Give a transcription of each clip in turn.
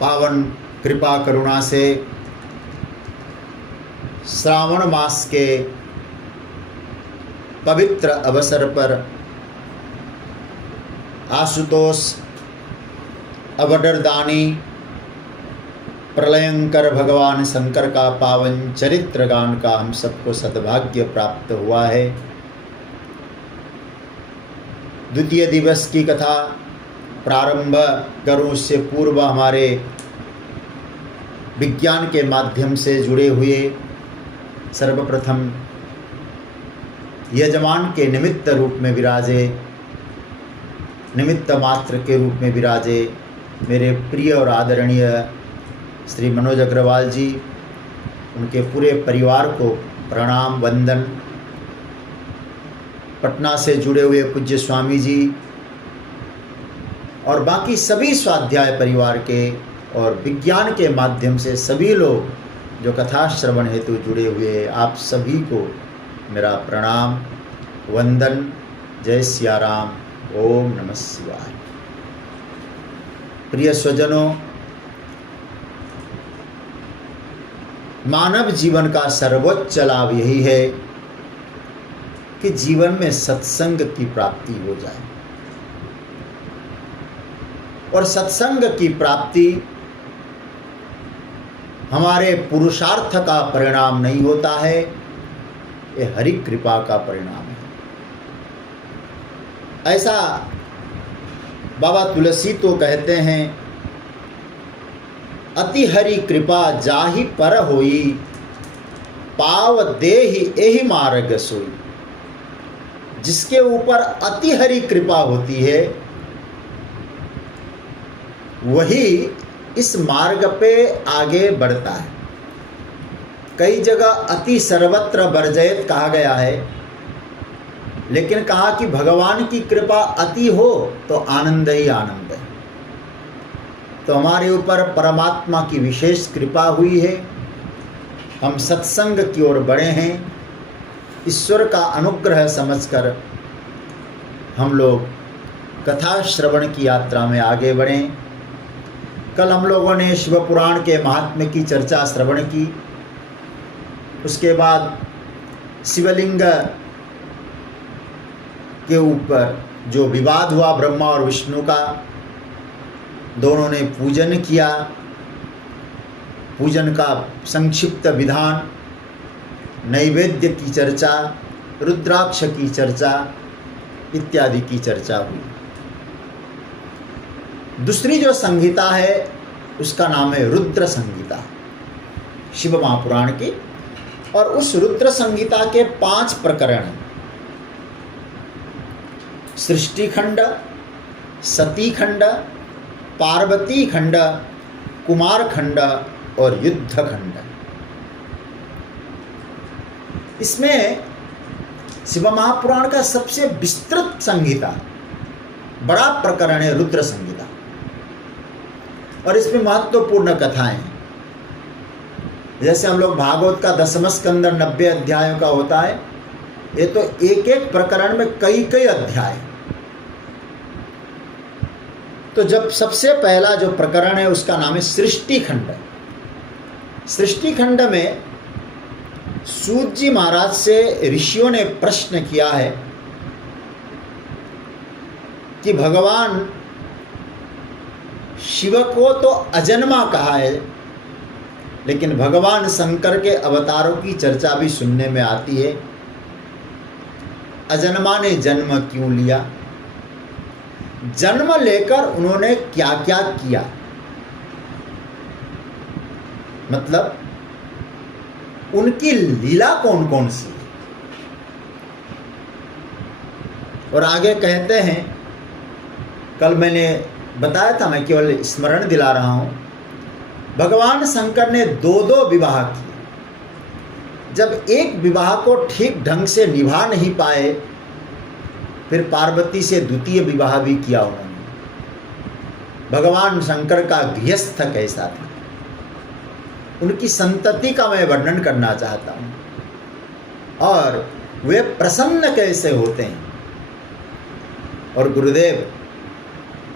पावन कृपा करुणा से श्रावण मास के पवित्र अवसर पर आशुतोष अवडरदानी प्रलयंकर भगवान शंकर का पावन चरित्र गान का हम सबको सद्भाग्य प्राप्त हुआ है। द्वितीय दिवस की कथा प्रारंभ करूं उससे पूर्व हमारे विज्ञान के माध्यम से जुड़े हुए सर्वप्रथम यजमान के निमित्त रूप में विराजे, निमित्त मात्र के रूप में विराजे मेरे प्रिय और आदरणीय श्री मनोज अग्रवाल जी, उनके पूरे परिवार को प्रणाम वंदन। पटना से जुड़े हुए पूज्य स्वामी जी और बाकी सभी स्वाध्याय परिवार के और विज्ञान के माध्यम से सभी लोग जो कथा श्रवण हेतु जुड़े हुए, आप सभी को मेरा प्रणाम वंदन। जय सिया राम, ओम नमः शिवाय। प्रिय स्वजनों, मानव जीवन का सर्वोच्च लाभ यही है कि जीवन में सत्संग की प्राप्ति हो जाए, और सत्संग की प्राप्ति हमारे पुरुषार्थ का परिणाम नहीं होता है, ये हरि कृपा का परिणाम है। ऐसा बाबा तुलसी तो कहते हैं, अति हरि कृपा जाहि पर होई, पाव देहि एहि मार्ग सोई। जिसके ऊपर अति हरि कृपा होती है वही इस मार्ग पे आगे बढ़ता है। कई जगह अति सर्वत्र वर्जयत कहा गया है, लेकिन कहा कि भगवान की कृपा अति हो तो आनंद ही आनंद है। तो हमारे ऊपर परमात्मा की विशेष कृपा हुई है, हम सत्संग की ओर बढ़े हैं। ईश्वर का अनुग्रह समझकर हम लोग कथा श्रवण की यात्रा में आगे बढ़ें। कल हम लोगों ने शिव पुराण के महात्म्य की चर्चा श्रवण की, उसके बाद शिवलिंग के ऊपर जो विवाद हुआ ब्रह्मा और विष्णु का, दोनों ने पूजन किया, पूजन का संक्षिप्त विधान, नैवेद्य की चर्चा, रुद्राक्ष की चर्चा इत्यादि की चर्चा हुई। दूसरी जो संहिता है उसका नाम है रुद्र संहिता, शिव महापुराण की। और उस रुद्र संहिता के 5 प्रकरण हैं: सृष्टि खंड, सती खंड, पार्वती खंड, कुमार खंड और युद्ध खंड। इसमें शिव महापुराण का सबसे विस्तृत संहिता, बड़ा प्रकरण है रुद्र संहिता, और इसमें महत्वपूर्ण कथाएं हैं। जैसे हम लोग भागवत का 10वां स्कंद 90 अध्यायों का होता है, ये तो एक एक प्रकरण में कई कई अध्याय। तो जब सबसे पहला जो प्रकरण है उसका नाम है सृष्टि खंड। सृष्टि खंड में सूत जी महाराज से ऋषियों ने प्रश्न किया है कि भगवान शिव को तो अजन्मा कहा है, लेकिन भगवान शंकर के अवतारों की चर्चा भी सुनने में आती है। अजन्मा ने जन्म क्यों लिया, जन्म लेकर उन्होंने क्या क्या किया, मतलब उनकी लीला कौन कौन सी। और आगे कहते हैं, कल मैंने बताया था, मैं केवल स्मरण दिला रहा हूं, भगवान शंकर ने 2 विवाह किए। जब एक विवाह को ठीक ढंग से निभा नहीं पाए, फिर पार्वती से द्वितीय विवाह भी किया उन्होंने। भगवान शंकर का गृहस्थ कैसा था, उनकी संतति का मैं वर्णन करना चाहता हूँ, और वे प्रसन्न कैसे होते हैं। और गुरुदेव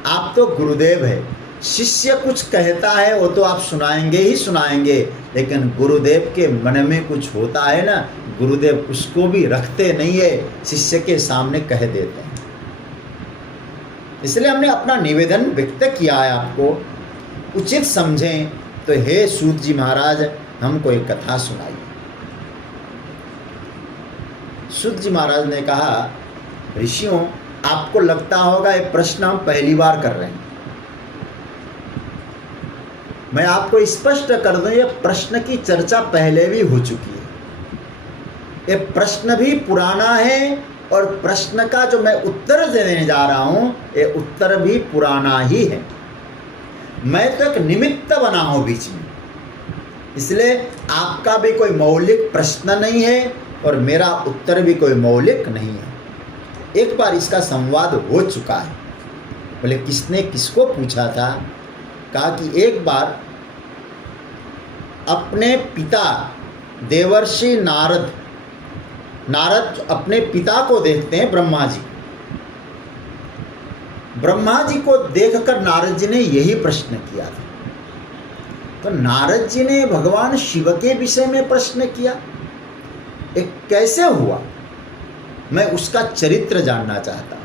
आप तो गुरुदेव है, शिष्य कुछ कहता है वो तो आप सुनाएंगे ही सुनाएंगे, लेकिन गुरुदेव के मन में कुछ होता है ना, गुरुदेव उसको भी रखते नहीं है, शिष्य के सामने कह देते हैं। इसलिए हमने अपना निवेदन व्यक्त किया है, आपको उचित समझें तो हे सूत जी महाराज हमको एक कथा सुनाइए। सूत जी महाराज ने कहा, ऋषियों आपको लगता होगा ये प्रश्न हम पहली बार कर रहे हैं। मैं आपको स्पष्ट कर दूं, ये प्रश्न की चर्चा पहले भी हो चुकी है। ये प्रश्न भी पुराना है और प्रश्न का जो मैं उत्तर देने जा रहा हूं ये उत्तर भी पुराना ही है। मैं तो एक निमित्त बना हूं बीच में, इसलिए आपका भी कोई मौलिक प्रश्न नहीं है और मेरा उत्तर भी कोई मौलिक नहीं है। एक बार इसका संवाद हो चुका है। बोले किसने किसको पूछा था? कहा कि एक बार अपने पिता देवर्षि नारद अपने पिता को देखते हैं, ब्रह्मा जी। ब्रह्मा जी को देखकर नारद जी ने यही प्रश्न किया था। तो नारद जी ने भगवान शिव के विषय में प्रश्न किया, एक कैसे हुआ? मैं उसका चरित्र जानना चाहता हूँ।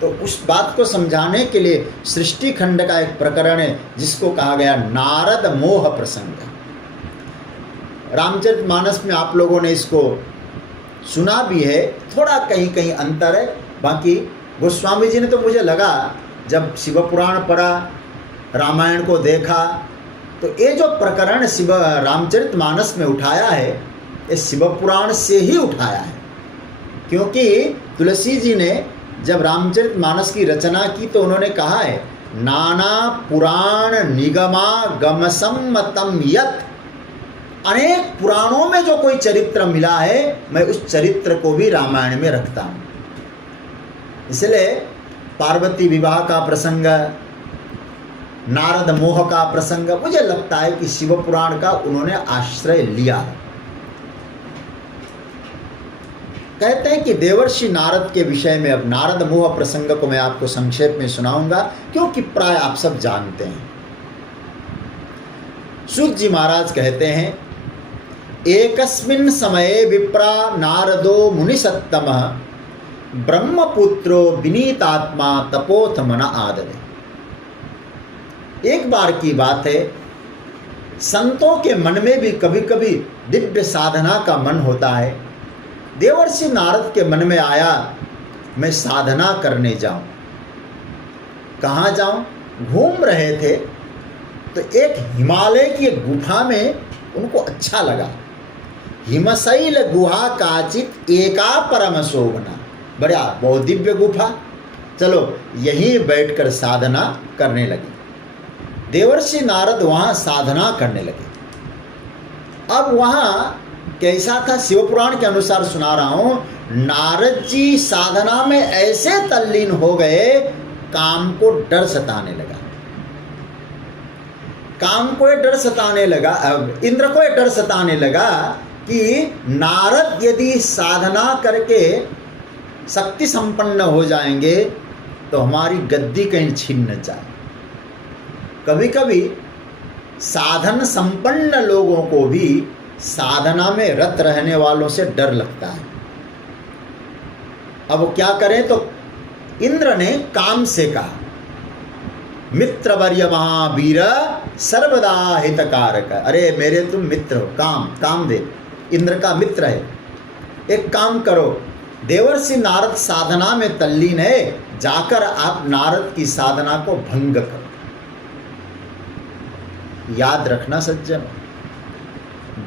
तो उस बात को समझाने के लिए सृष्टि खंड का एक प्रकरण है जिसको कहा गया नारद मोह प्रसंग। रामचरितमानस में आप लोगों ने इसको सुना भी है, थोड़ा कहीं कहीं अंतर है। बाकी गोस्वामी जी ने तो मुझे लगा जब शिव पुराण पढ़ा, रामायण को देखा, तो ये जो प्रकरण शिव रामचरितमानस में उठाया है ये शिव पुराण से ही उठाया है। क्योंकि तुलसी जी ने जब रामचरितमानस की रचना की तो उन्होंने कहा है नाना पुराण निगमा गम सम्मतम यत्, अनेक पुराणों में जो कोई चरित्र मिला है मैं उस चरित्र को भी रामायण में रखता हूँ। इसलिए पार्वती विवाह का प्रसंग, नारद मोह का प्रसंग, मुझे लगता है कि शिव पुराण का उन्होंने आश्रय लिया है। कहते हैं कि देवर्षि नारद के विषय में अब नारद मोह प्रसंग को मैं आपको संक्षेप में सुनाऊंगा, क्योंकि प्राय आप सब जानते हैं। सूत जी महाराज कहते हैं, एकस्मिन् समये विप्रा नारदो मुनिसत्तमः ब्रह्मपुत्रो विनीतात्मा तपोथ मन आदरे। एक बार की बात है, संतों के मन में भी कभी कभी दिव्य साधना का मन होता है। देवर्षि नारद के मन में आया मैं साधना करने जाऊं। कहाँ जाऊं? घूम रहे थे तो एक हिमालय की गुफा में उनको अच्छा लगा। हिमशैल गुहा काचित एका परम शोभना, बढ़िया बहुत दिव्य गुफा, चलो यहीं बैठकर साधना करने लगे। देवर्षि नारद वहाँ साधना करने लगे। अब वहाँ कैसा था, शिवपुराण के अनुसार सुना रहा हूँ, नारद जी साधना में ऐसे तल्लीन हो गए काम को डर सताने लगा। काम को ये डर सताने लगा, इंद्र को ये डर सताने लगा कि नारद यदि साधना करके शक्ति संपन्न हो जाएंगे तो हमारी गद्दी कहीं छीन न जाए। कभी कभी साधन संपन्न लोगों को भी साधना में रत रहने वालों से डर लगता है। अब क्या करें? तो इंद्र ने काम से कहा, मित्रवर्य महावीर सर्वदा हितकारक। अरे मेरे तुम मित्र हो, कामदेव इंद्र का मित्र है, एक काम करो, देवर्षि नारद साधना में तल्लीन है, जाकर आप नारद की साधना को भंग करो। याद रखना सज्जन,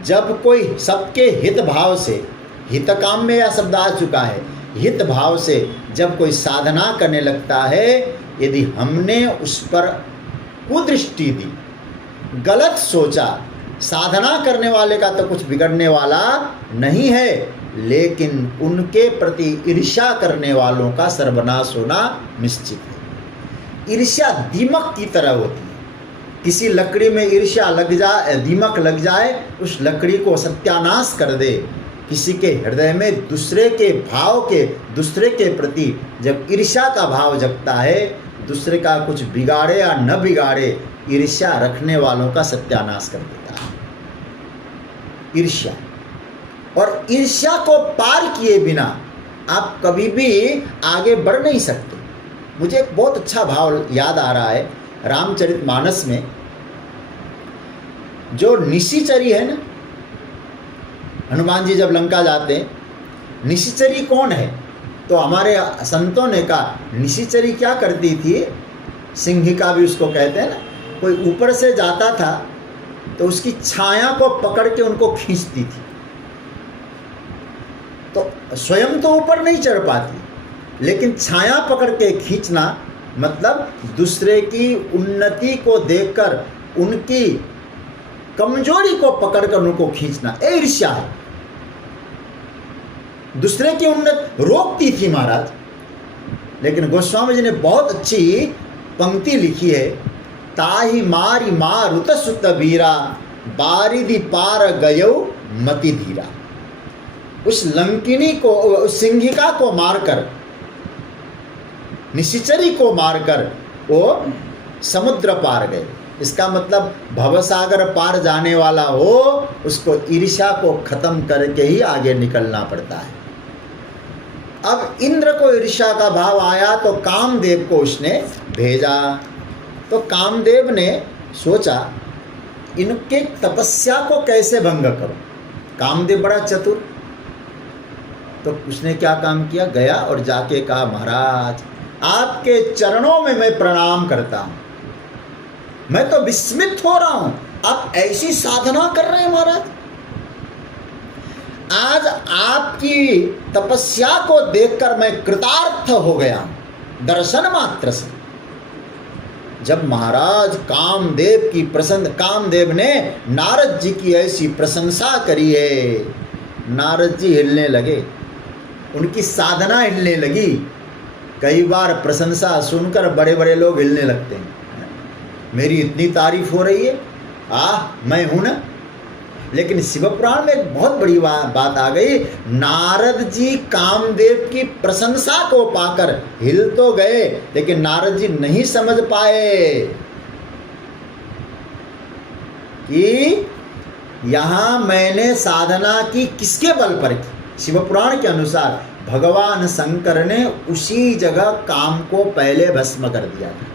जब कोई सबके हित भाव से, हित काम में यह शब्द आ चुका है, हित भाव से जब कोई साधना करने लगता है, यदि हमने उस पर कुदृष्टि दी, गलत सोचा, साधना करने वाले का तो कुछ बिगड़ने वाला नहीं है, लेकिन उनके प्रति ईर्ष्या करने वालों का सर्वनाश होना निश्चित है। ईर्ष्या दीमक की तरह होती है। किसी लकड़ी में ईर्ष्या लग जाए, दीमक लग जाए, उस लकड़ी को सत्यानाश कर दे। किसी के हृदय में दूसरे के भाव के, दूसरे के प्रति जब ईर्ष्या का भाव जगता है, दूसरे का कुछ बिगाड़े या न बिगाड़े, ईर्ष्या रखने वालों का सत्यानाश कर देता है। ईर्ष्या, और ईर्ष्या को पार किए बिना आप कभी भी आगे बढ़ नहीं सकते। मुझे एक बहुत अच्छा भाव याद आ रहा है रामचरितमानस में, जो निशिचरी है ना, हनुमान जी जब लंका जाते हैं, निशिचरी कौन है? तो हमारे संतों ने कहा निशिचरी क्या करती थी, सिंहिका भी उसको कहते हैं ना, कोई ऊपर से जाता था तो उसकी छाया को पकड़ के उनको खींचती थी। तो स्वयं तो ऊपर नहीं चढ़ पाती, लेकिन छाया पकड़ के खींचना मतलब दूसरे की उन्नति को देखकर उनकी कमजोरी को पकड़कर उनको खींचना, ये ईर्ष्या है। दूसरे की उन्नति रोकती थी महाराज, लेकिन गोस्वामी जी ने बहुत अच्छी पंक्ति लिखी है, ताही मारी मारुत सुत बीरा, बारिधि पार गयो मति धीरा। उस लंकिनी को, उस सिंहिका को मारकर, निशिचरी को मारकर वो समुद्र पार गए। इसका मतलब भवसागर पार जाने वाला हो, उसको ईर्ष्या को खत्म करके ही आगे निकलना पड़ता है। अब इंद्र को ईर्ष्या का भाव आया तो कामदेव को उसने भेजा। तो कामदेव ने सोचा इनके तपस्या को कैसे भंग करूं। कामदेव बड़ा चतुर, तो उसने क्या काम किया, गया और जाके कहा महाराज आपके चरणों में मैं प्रणाम करता हूं, मैं तो विस्मित हो रहा हूं, आप ऐसी साधना कर रहे हैं महाराज। आज आपकी तपस्या को देखकर मैं कृतार्थ हो गया हूं दर्शन मात्र से। जब महाराज कामदेव की कामदेव ने नारद जी की ऐसी प्रशंसा करी है, नारद जी हिलने लगे, उनकी साधना हिलने लगी। कई बार प्रशंसा सुनकर बड़े बड़े लोग हिलने लगते हैं, मेरी इतनी तारीफ हो रही है, मैं हूं ना। लेकिन शिवपुराण में एक बहुत बड़ी बात आ गई, नारद जी कामदेव की प्रशंसा को पाकर हिल तो गए, लेकिन नारद जी नहीं समझ पाए कि यहां मैंने साधना की किसके बल पर की। शिवपुराण के अनुसार भगवान शंकर ने उसी जगह काम को पहले भस्म कर दिया था।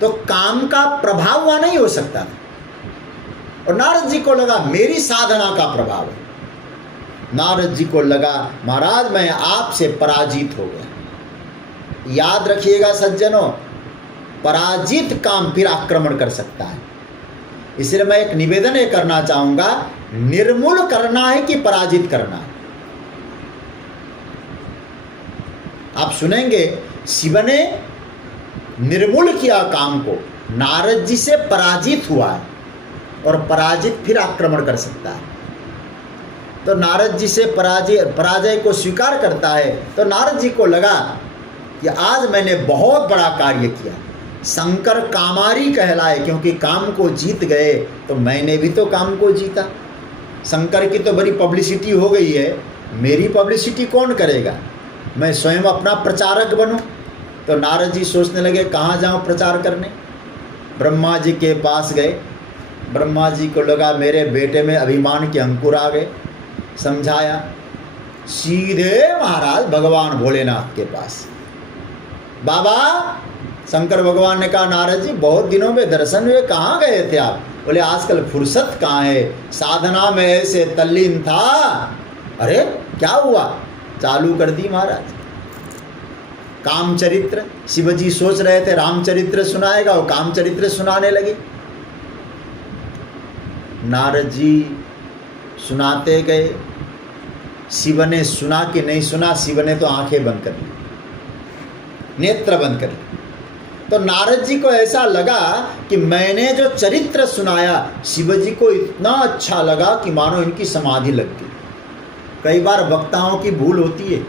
तो काम का प्रभाव वहां नहीं हो सकता था। और नारद जी को लगा मेरी साधना का प्रभाव है। नारद जी को लगा महाराज मैं आपसे पराजित हो गया। याद रखिएगा सज्जनों, पराजित काम फिर आक्रमण कर सकता है। इसलिए मैं एक निवेदन ये करना चाहूंगा, निर्मूल करना है कि पराजित करना है। आप सुनेंगे शिव ने निर्मूल किया काम को, नारद जी से पराजित हुआ है, और पराजित फिर आक्रमण कर सकता है। तो नारद जी से पराजय को स्वीकार करता है। तो नारद जी को लगा कि आज मैंने बहुत बड़ा कार्य किया, शंकर कामारी कहलाए, क्योंकि काम को जीत गए, तो मैंने भी तो काम को जीता। शंकर की तो बड़ी पब्लिसिटी हो गई है, मेरी पब्लिसिटी कौन करेगा, मैं स्वयं अपना प्रचारक बनूं। तो नारद जी सोचने लगे कहाँ जाऊं प्रचार करने। ब्रह्मा जी के पास गए। ब्रह्मा जी को लगा मेरे बेटे में अभिमान के अंकुर आ गए। समझाया, सीधे महाराज भगवान भोलेनाथ के पास। बाबा, शंकर भगवान ने कहा नारद जी बहुत दिनों में दर्शन हुए, कहाँ गए थे आप? बोले आजकल फुर्सत कहाँ है, साधना में ऐसे तल्लीन था। अरे क्या हुआ? चालू कर दी महाराज कामचरित्र। शिवजी सोच रहे थे रामचरित्र सुनाएगा, वो कामचरित्र सुनाने लगे। नारद जी सुनाते गए। शिव ने सुना कि नहीं सुना, शिव ने तो आंखें बंद कर ली, नेत्र बंद कर ली। तो नारद जी को ऐसा लगा कि मैंने जो चरित्र सुनाया शिवजी को इतना अच्छा लगा कि मानो इनकी समाधि लग गई। कई बार वक्ताओं की भूल होती है,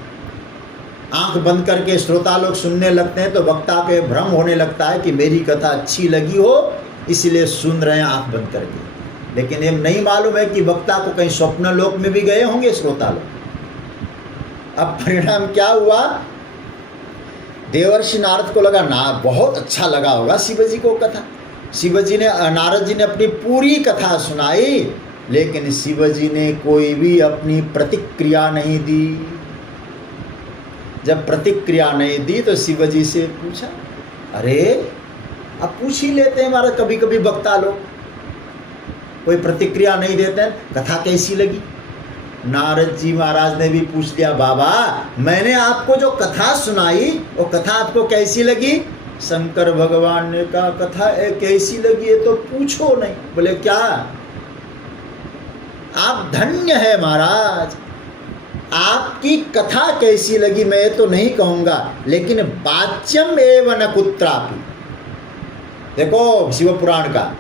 आंख बंद करके श्रोता लोग सुनने लगते हैं तो वक्ता के भ्रम होने लगता है कि मेरी कथा अच्छी लगी हो इसलिए सुन रहे हैं आंख बंद करके। लेकिन ये नहीं मालूम है कि वक्ता को कहीं स्वप्न लोक में भी गए होंगे श्रोता लोग। अब परिणाम क्या हुआ, देवर्षि नारद को लगा ना बहुत अच्छा लगा होगा शिवजी को कथा। शिवजी ने, नारद जी ने अपनी पूरी कथा सुनाई, लेकिन शिवजी ने कोई भी अपनी प्रतिक्रिया नहीं दी। जब प्रतिक्रिया नहीं दी तो शिवजी से पूछा, अरे अब पूछ ही लेते हैं महाराज, कभी कभी वक्ता लोग कोई प्रतिक्रिया नहीं देते हैं, कथा कैसी लगी। नारद जी महाराज ने भी पूछ लिया, बाबा मैंने आपको जो कथा सुनाई वो कथा आपको कैसी लगी। शंकर भगवान ने कहा, कथा कैसी लगी ये तो पूछो नहीं। बोले क्या, आप धन्य है महाराज, आपकी कथा कैसी लगी मैं तो नहीं कहूंगा, लेकिन वाच्यम एव न कुत्रापि। देखो शिव पुराण का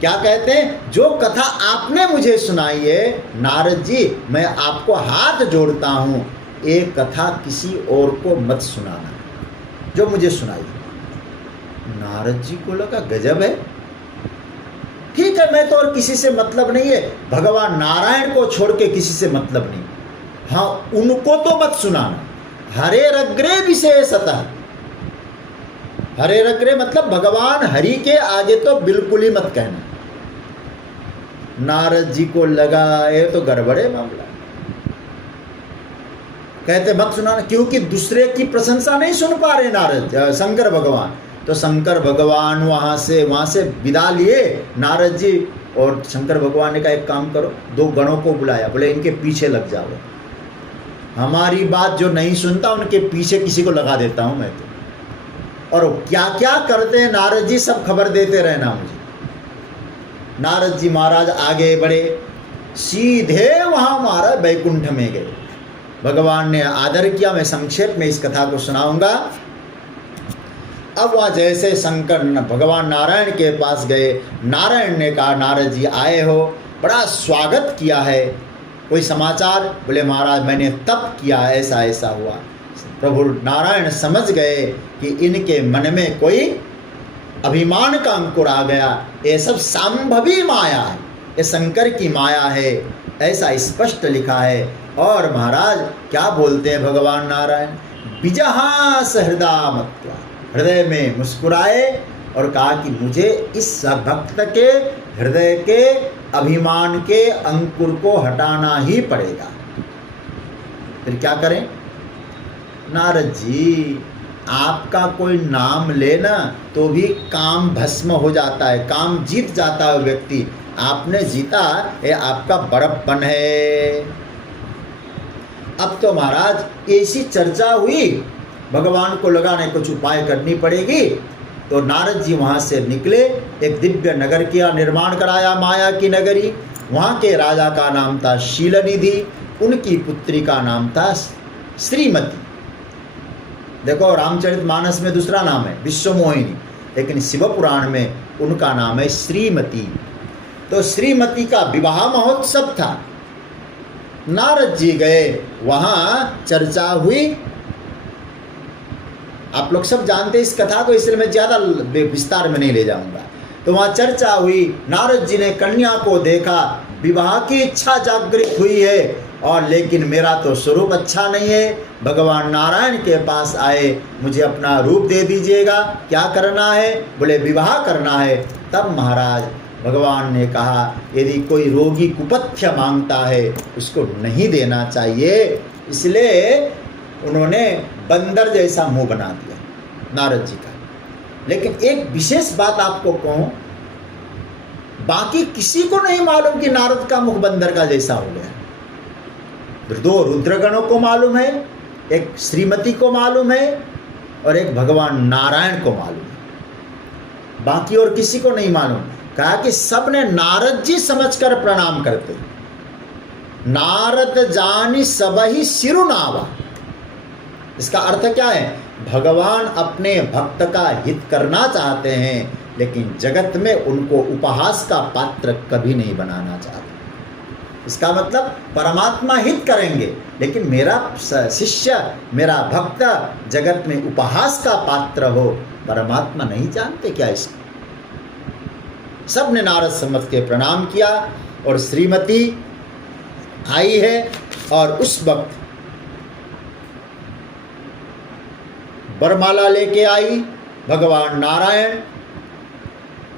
क्या कहते हैं, जो कथा आपने मुझे सुनाई है नारद जी, मैं आपको हाथ जोड़ता हूं, एक कथा किसी और को मत सुनाना जो मुझे सुनाई। नारद जी को लगा गजब है, ठीक है मैं तो और किसी से मतलब नहीं है, भगवान नारायण को छोड़ के किसी से मतलब नहीं, हाँ उनको तो मत सुनाना। हरेरग्रे विशेषतः, हरेरग्रे मतलब भगवान हरि के आगे तो बिल्कुल ही मत कहना। नारद जी को लगा ये तो गड़बड़े मामला, कहते मत सुनाना, क्योंकि दूसरे की प्रशंसा नहीं सुन पा रहे नारद शंकर भगवान। तो शंकर भगवान वहाँ से विदा लिए नारद जी, और शंकर भगवान ने कहा एक काम करो, दो गणों को बुलाया, बोले इनके पीछे लग जाओ, हमारी बात जो नहीं सुनता उनके पीछे किसी को लगा देता हूँ मैं तो। और क्या क्या करते हैं नारद जी सब खबर देते रहना मुझे। नारद जी महाराज आगे बढ़े, सीधे वहाँ महाराज वैकुंठ में गए। भगवान ने आदर किया, मैं संक्षेप में इस कथा को सुनाऊंगा। अब वहाँ जैसे शंकर भगवान नारायण के पास गए, नारायण ने कहा नारद जी आए हो, बड़ा स्वागत किया है, कोई समाचार। बोले महाराज मैंने तप किया, ऐसा ऐसा हुआ। प्रभु नारायण समझ गए कि इनके मन में कोई अभिमान का अंकुर आ गया, ये सब सांभवी माया है, ये शंकर की माया है, ऐसा स्पष्ट लिखा है। और महाराज क्या बोलते हैं भगवान नारायण, विजहास हृदय मत्वा, हृदय में मुस्कुराए और कहा कि मुझे इस भक्त के हृदय के अभिमान के अंकुर को हटाना ही पड़ेगा। फिर क्या करें नारद जी, आपका कोई नाम लेना तो भी काम भस्म हो जाता है, काम जीत जाता है व्यक्ति, आपने जीता, ये आपका बड़प्पन है। अब तो महाराज ऐसी चर्चा हुई, भगवान को लगाने कुछ उपाय करनी पड़ेगी। तो नारद जी वहाँ से निकले, एक दिव्य नगर का निर्माण कराया, माया की नगरी। वहाँ के राजा का नाम था शीलनिधि, उनकी पुत्री का नाम था श्रीमती। देखो रामचरितमानस में दूसरा नाम है विश्वमोहिनी, लेकिन शिव पुराण में उनका नाम है श्रीमती। तो श्रीमती का विवाह महोत्सव था, नारद जी गए, वहाँ चर्चा हुई। आप लोग सब जानते हैं इस कथा को, इसलिए मैं ज़्यादा विस्तार में नहीं ले जाऊंगा। तो वहाँ चर्चा हुई, नारद जी ने कन्या को देखा, विवाह की इच्छा जागृत हुई है, और लेकिन मेरा तो स्वरूप अच्छा नहीं है। भगवान नारायण के पास आए, मुझे अपना रूप दे दीजिएगा, क्या करना है। बोले विवाह करना है। तब महाराज भगवान ने कहा यदि कोई रोगी कुपथ्य मांगता है उसको नहीं देना चाहिए, इसलिए उन्होंने बंदर जैसा मुंह बना दिया नारद जी का। लेकिन एक विशेष बात आपको कहूँ, बाकी किसी को नहीं मालूम कि नारद का मुख बंदर का जैसा हो गया। दो रुद्रगणों को मालूम है, एक श्रीमती को मालूम है, और एक भगवान नारायण को मालूम है, बाकी और किसी को नहीं मालूम। कहा कि सबने नारद जी समझकर प्रणाम करते। नारद जानी सबही सिरुनावा, इसका अर्थ क्या है, भगवान अपने भक्त का हित करना चाहते हैं, लेकिन जगत में उनको उपहास का पात्र कभी नहीं बनाना चाहते। इसका मतलब परमात्मा हित करेंगे, लेकिन मेरा शिष्य, मेरा भक्त जगत में उपहास का पात्र हो, परमात्मा नहीं जानते क्या इसको। सब ने नारद समझ के प्रणाम किया और श्रीमती आई है और उस वक्त वरमाला लेके आई। भगवान नारायण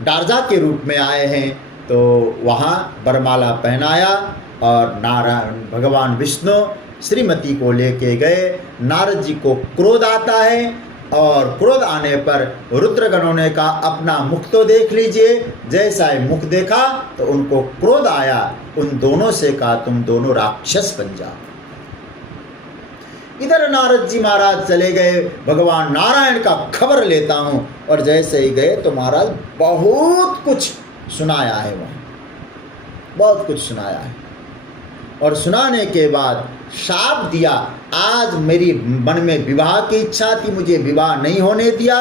डारजा के रूप में आए हैं तो वहाँ वरमाला पहनाया और नारायण भगवान विष्णु श्रीमती को लेके गए। नारद जी को क्रोध आता है और क्रोध आने पर रुद्रगणों ने कहा अपना मुख तो देख लीजिए। जैसा ही मुख देखा तो उनको क्रोध आया। उन दोनों से कहा तुम दोनों राक्षस बन जाओ। इधर नारद जी महाराज चले गए, भगवान नारायण का खबर लेता हूँ। और जैसे ही गए तो महाराज बहुत कुछ सुनाया है, वहाँ बहुत कुछ सुनाया है। और सुनाने के बाद शाप दिया, आज मेरी मन में विवाह की इच्छा थी, मुझे विवाह नहीं होने दिया,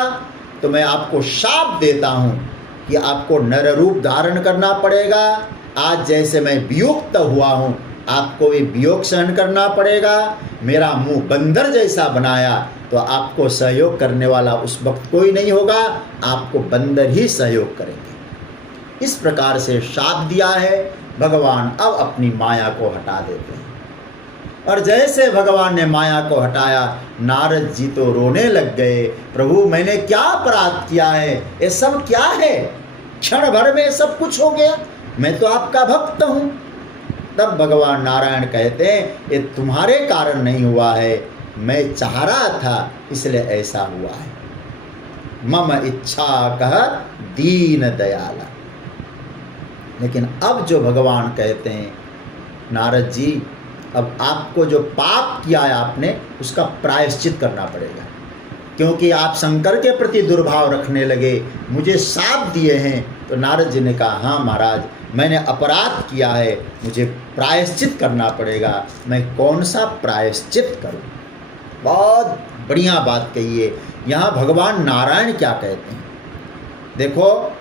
तो मैं आपको शाप देता हूँ कि आपको नर रूप धारण करना पड़ेगा। आज जैसे मैं वियुक्त हुआ हूँ, आपको भी वियोग सहन करना पड़ेगा। मेरा मुंह बंदर जैसा बनाया तो आपको सहयोग करने वाला उस वक्त कोई नहीं होगा, आपको बंदर ही सहयोग करेंगे। इस प्रकार से शाप दिया है। भगवान अब अपनी माया को हटा देते हैं। और जैसे भगवान ने माया को हटाया, नारद जी तो रोने लग गए, प्रभु मैंने क्या अपराध किया है, ये सब क्या है, क्षण भर में सब कुछ हो गया, मैं तो आपका भक्त हूँ। तब भगवान नारायण कहते हैं ये तुम्हारे कारण नहीं हुआ है, मैं चाह रहा था इसलिए ऐसा हुआ है। मम इच्छा कह दीन दयाला। लेकिन अब जो भगवान कहते हैं नारद जी, अब आपको जो पाप किया है आपने उसका प्रायश्चित करना पड़ेगा, क्योंकि आप शंकर के प्रति दुर्भाव रखने लगे, मुझे शाप दिए हैं। तो नारद जी ने कहा हाँ महाराज, मैंने अपराध किया है, मुझे प्रायश्चित करना पड़ेगा। मैं कौन सा प्रायश्चित करूं? बहुत बढ़िया बात कही है। यहाँ भगवान नारायण क्या कहते हैं देखो,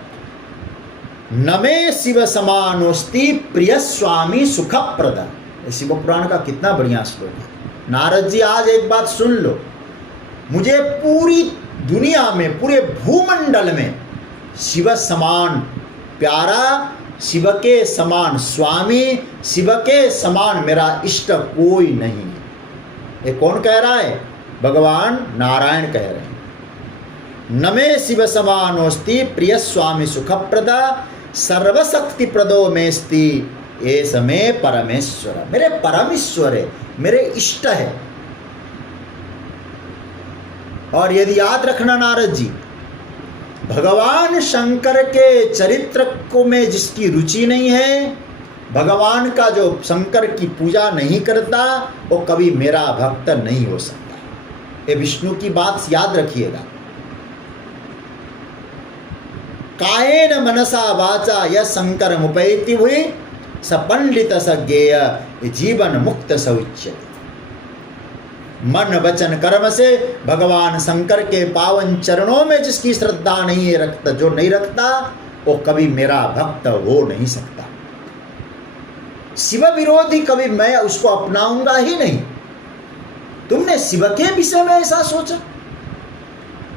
नमे शिव समानोस्ति प्रिय स्वामी सुखप्रद। शिव पुराण का कितना बढ़िया श्लोक है। नारद जी आज एक बात सुन लो, मुझे पूरी दुनिया में, पूरे भूमंडल में शिव समान प्यारा, शिव के समान स्वामी, शिव के समान मेरा इष्ट कोई नहीं है। ये कौन कह रहा है? भगवान नारायण कह रहे हैं। नमे शिव समानोस्ति प्रिय स्वामी सुखप्रदा सर्वशक्ति प्रदो मेस्ति ये समय परमेश्वर। मेरे परमेश्वर है, मेरे इष्ट है। और यदि याद रखना नारद जी, भगवान शंकर के चरित्र को में जिसकी रुचि नहीं है, भगवान का जो शंकर की पूजा नहीं करता, वो कभी मेरा भक्त नहीं हो सकता। ये विष्णु की बात याद रखिएगा। कायेन मनसा वाचा यह शंकर मुपैति हुई स पंडित स ज्ञेय जीवन मुक्त सौच्य। मन वचन कर्म से भगवान शंकर के पावन चरणों में जिसकी श्रद्धा नहीं है, रखता जो नहीं रखता, वो कभी मेरा भक्त हो नहीं सकता। शिव विरोधी कभी मैं उसको अपनाऊंगा ही नहीं। तुमने शिव के विषय में ऐसा सोचा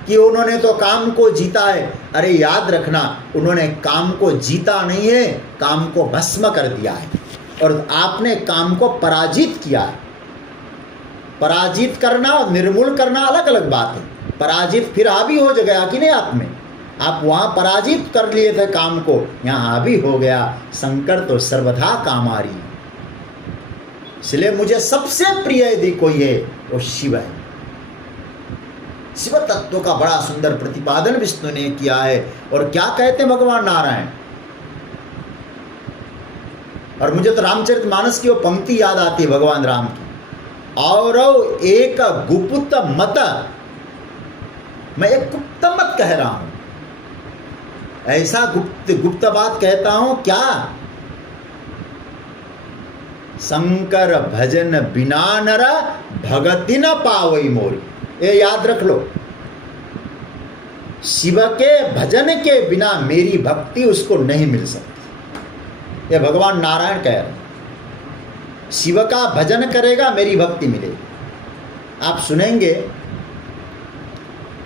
कि उन्होंने तो काम को जीता है? अरे याद रखना, उन्होंने काम को जीता नहीं है, काम को भस्म कर दिया है। और आपने काम को पराजित किया है। पराजित करना और निर्मूल करना अलग अलग बात है। पराजित फिर हावी हो गया कि नहीं आप में, आप वहाँ पराजित कर लिए थे काम को, यहाँ हावी हो गया। शंकर तो सर्वथा कामारी, इसलिए मुझे सबसे प्रिय यदि कोई है वो शिव है। शिव तत्व का बड़ा सुंदर प्रतिपादन विष्णु ने किया है। और क्या कहते हैं भगवान नारायण? और मुझे तो रामचरितमानस की वो पंक्ति याद आती है भगवान राम की, और एक गुप्त मत, मैं एक गुप्त मत कह रहा हूं, ऐसा गुप्त बात कहता हूं क्या? शंकर भजन बिना नर भगति न पावई मोरी। ये याद रख लो, शिव के भजन के बिना मेरी भक्ति उसको नहीं मिल सकती। ये भगवान नारायण कह रहे हैं, शिव का भजन करेगा मेरी भक्ति मिलेगी। आप सुनेंगे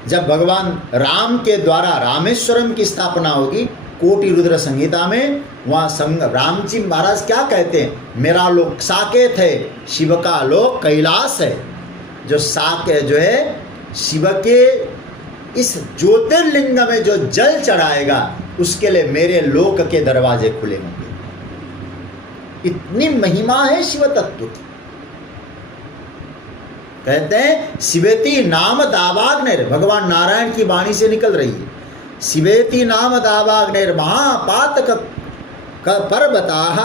जब भगवान राम के द्वारा रामेश्वरम की स्थापना होगी कोटि रुद्र संहिता में वहाँ राम जी महाराज क्या कहते हैं, मेरा लोक साकेत है, शिव का लोक कैलाश है। जो साकेत जो है शिव के इस ज्योतिर्लिंग में जो जल चढ़ाएगा उसके लिए मेरे लोक के दरवाजे खुले होंगे। इतनी महिमा है शिव तत्व की। कहते हैं शिवेति नाम दावाग्निर, भगवान नारायण की वाणी से निकल रही है, शिवेति नाम दावाग्निर महापातक पर्वताः,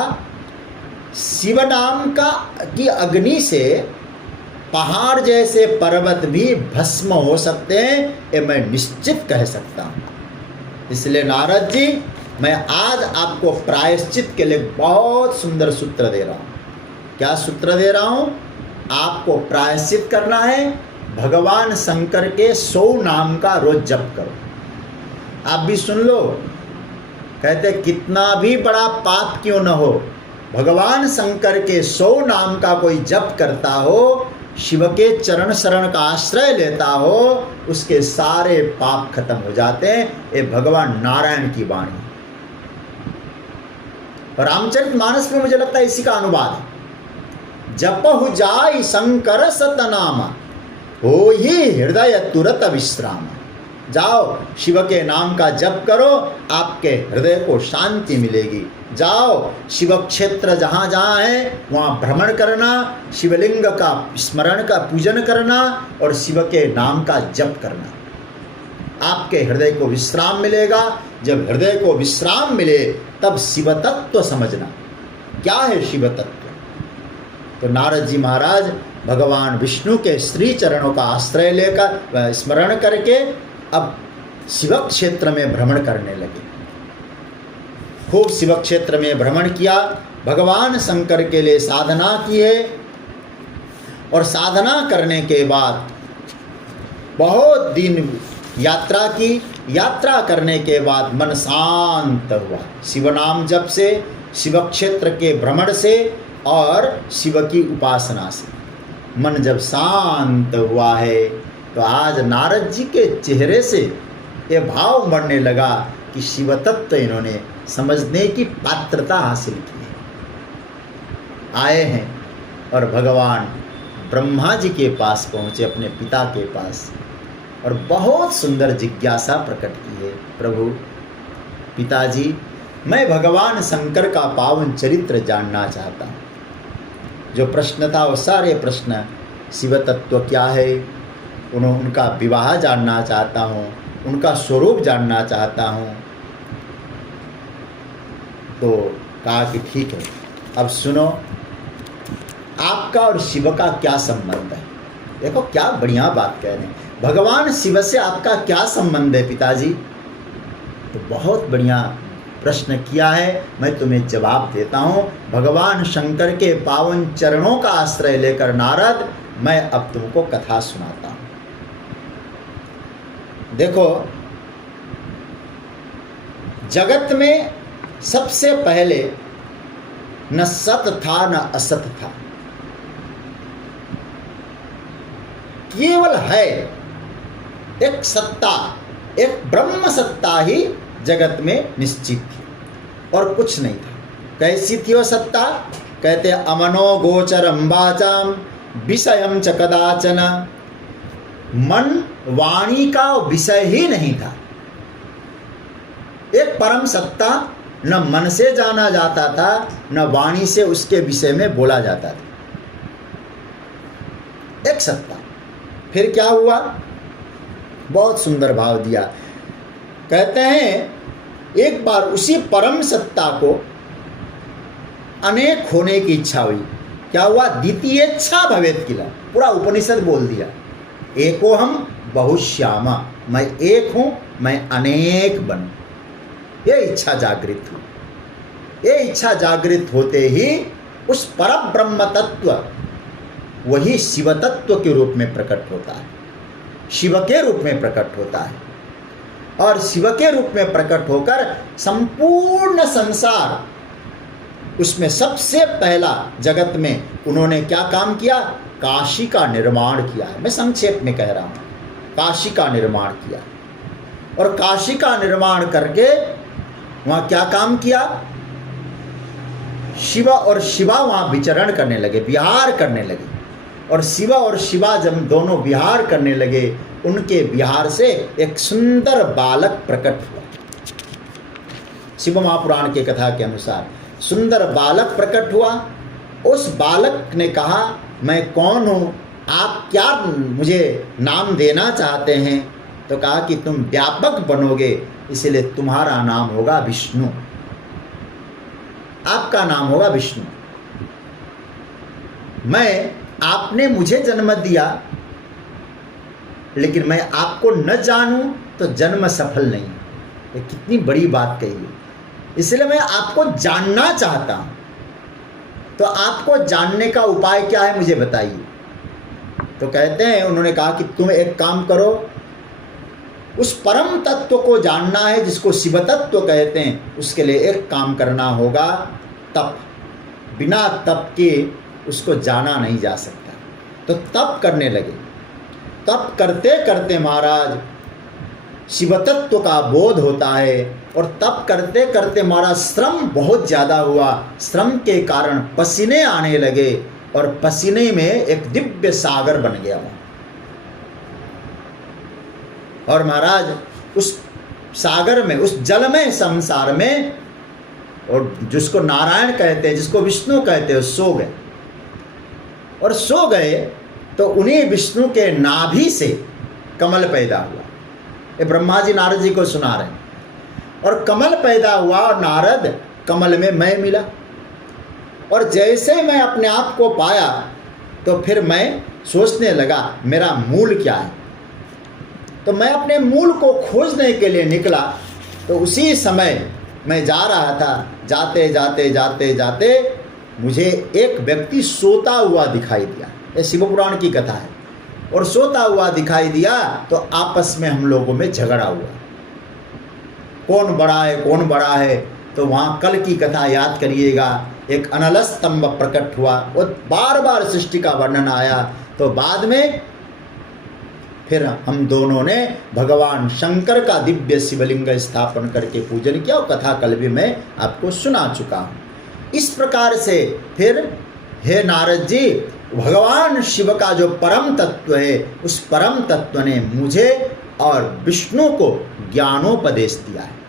शिव नाम का की अग्नि से पहाड़ जैसे पर्वत भी भस्म हो सकते हैं, ये मैं निश्चित कह सकता हूँ। इसलिए नारद जी, मैं आज आपको प्रायश्चित के लिए बहुत सुंदर सूत्र दे रहा हूँ। क्या सूत्र दे रहा हूँ? आपको प्रायश्चित करना है, भगवान शंकर के 100 नाम का रोज जप करो। आप भी सुन लो, कहते कितना भी बड़ा पाप क्यों न हो, भगवान शंकर के 100 नाम का कोई जप करता हो, शिव के चरण शरण का आश्रय लेता हो, उसके सारे पाप खत्म हो जाते हैं। ये भगवान नारायण की वाणी। रामचरितमानस में मुझे लगता है इसी का अनुवाद है। जपहु जाय शंकर सतनामा, हो ही हृदय तुरत विश्राम। जाओ शिव के नाम का जप करो, आपके हृदय को शांति मिलेगी। जाओ शिव क्षेत्र जहाँ जहाँ है वहाँ भ्रमण करना, शिवलिंग का स्मरण का पूजन करना और शिव के नाम का जप करना, आपके हृदय को विश्राम मिलेगा। जब हृदय को विश्राम मिले तब शिव तत्व समझना। क्या है शिव तत्व? तो नारद जी महाराज भगवान विष्णु के श्री चरणों का आश्रय लेकर स्मरण करके अब शिव क्षेत्र में भ्रमण करने लगे। खूब शिव क्षेत्र में भ्रमण किया, भगवान शंकर के लिए साधना की है और साधना करने के बाद बहुत दिन यात्रा की। यात्रा करने के बाद मन शांत हुआ, शिव नाम जप से, शिव क्षेत्र के भ्रमण से और शिव की उपासना से मन जब शांत हुआ है तो आज नारद जी के चेहरे से ये भाव बढ़ने लगा कि शिव तत्व इन्होंने समझने की पात्रता हासिल की है। आए हैं और भगवान ब्रह्मा जी के पास पहुँचे, अपने पिता के पास, और बहुत सुंदर जिज्ञासा प्रकट की है। प्रभु पिताजी, मैं भगवान शंकर का पावन चरित्र जानना चाहता हूँ। जो प्रश्न था वो सारे प्रश्न, शिव तत्व क्या है, उनका विवाह जानना चाहता हूँ, उनका स्वरूप जानना चाहता हूँ। तो कहा कि ठीक है, अब सुनो, आपका और शिव का क्या संबंध है। देखो क्या बढ़िया बात कह रहे हैं, भगवान शिव से आपका क्या संबंध है पिताजी। तो बहुत बढ़िया प्रश्न किया है, मैं तुम्हें जवाब देता हूँ। भगवान शंकर के पावन चरणों का आश्रय लेकर नारद, मैं अब तुमको कथा सुनाता हूँ। देखो, जगत में सबसे पहले न सत था न असत था, केवल है एक सत्ता, एक ब्रह्म सत्ता ही जगत में निश्चित थी और कुछ नहीं था। कैसी थी वो सत्ता? कहते अमनो गोचरम वाचाम विषयम च कदाचन, मन वाणी का विषय ही नहीं था। एक परम सत्ता, न मन से जाना जाता था न वाणी से उसके विषय में बोला जाता था। एक सत्ता। फिर क्या हुआ? बहुत सुंदर भाव दिया। कहते हैं एक बार उसी परम सत्ता को अनेक होने की इच्छा हुई। क्या हुआ? द्वितीय इच्छा भवेत किला, पूरा उपनिषद बोल दिया। एको हम बहुश्यामा, मैं एक हूँ, मैं अनेक बनूं। ये इच्छा जागृत हुई। ये इच्छा जागृत होते ही उस परम ब्रह्म तत्व, वही शिव तत्व के रूप में प्रकट होता है, शिव के रूप में प्रकट होता है। और शिव के रूप में प्रकट होकर संपूर्ण संसार, उसमें सबसे पहला जगत में उन्होंने क्या काम किया? काशी का निर्माण किया है। मैं संक्षेप में कह रहा हूँ, काशी का निर्माण किया। और काशी का निर्माण करके वहाँ क्या काम किया? शिव और शिवा वहाँ विचरण करने लगे, विहार करने लगे। और शिव और शिवा जब दोनों विहार करने लगे, उनके विहार से एक सुंदर बालक प्रकट हुआ। शिव महापुराण के कथा के अनुसार सुंदर बालक प्रकट हुआ। उस बालक ने कहा, मैं कौन हूँ, आप क्या मुझे नाम देना चाहते हैं? तो कहा कि तुम व्यापक बनोगे, इसलिए तुम्हारा नाम होगा विष्णु, आपका नाम होगा विष्णु। आपने मुझे जन्म दिया, लेकिन मैं आपको न जानूं तो जन्म सफल नहीं। ये कितनी बड़ी बात कही है। इसलिए मैं आपको जानना चाहता हूं। तो आपको जानने का उपाय क्या है, मुझे बताइए। तो कहते हैं, उन्होंने कहा कि तुम एक काम करो, उस परम तत्व को जानना है जिसको शिव तत्व कहते हैं। उसके लिए एक काम करना होगा, तप। बिना तप के उसको जाना नहीं जा सकता। तो तप करने लगे। तप करते करते महाराज शिव तत्व का बोध होता है। और तप करते करते महाराज श्रम बहुत ज़्यादा हुआ। श्रम के कारण पसीने आने लगे और पसीने में एक दिव्य सागर बन गया वहाँ। और महाराज उस सागर में, उस जलमय संसार में, और जिसको नारायण कहते हैं, जिसको विष्णु कहते हैं, सो गए। और सो गए तो उन्हीं विष्णु के नाभि से कमल पैदा हुआ। ये ब्रह्मा जी नारद जी को सुना रहे हैं। और कमल पैदा हुआ और नारद कमल में मैं मिला। और जैसे मैं अपने आप को पाया तो फिर मैं सोचने लगा मेरा मूल क्या है। तो मैं अपने मूल को खोजने के लिए निकला। तो उसी समय मैं जा रहा था, जाते जाते जाते जाते मुझे एक व्यक्ति सोता हुआ दिखाई दिया। ये शिव पुराण की कथा है। और सोता हुआ दिखाई दिया तो आपस में हम लोगों में झगड़ा हुआ, कौन बड़ा है, कौन बड़ा है। तो वहाँ कल की कथा याद करिएगा, एक अनल स्तंभ प्रकट हुआ और बार बार सृष्टि का वर्णन आया। तो बाद में फिर हम दोनों ने भगवान शंकर का दिव्य शिवलिंग स्थापन करके पूजन किया। और कथा कल भी मैं आपको सुना चुका हूँ। इस प्रकार से फिर हे नारद जी, भगवान शिव का जो परम तत्व है, उस परम तत्व ने मुझे और विष्णु को ज्ञानोपदेश दिया है।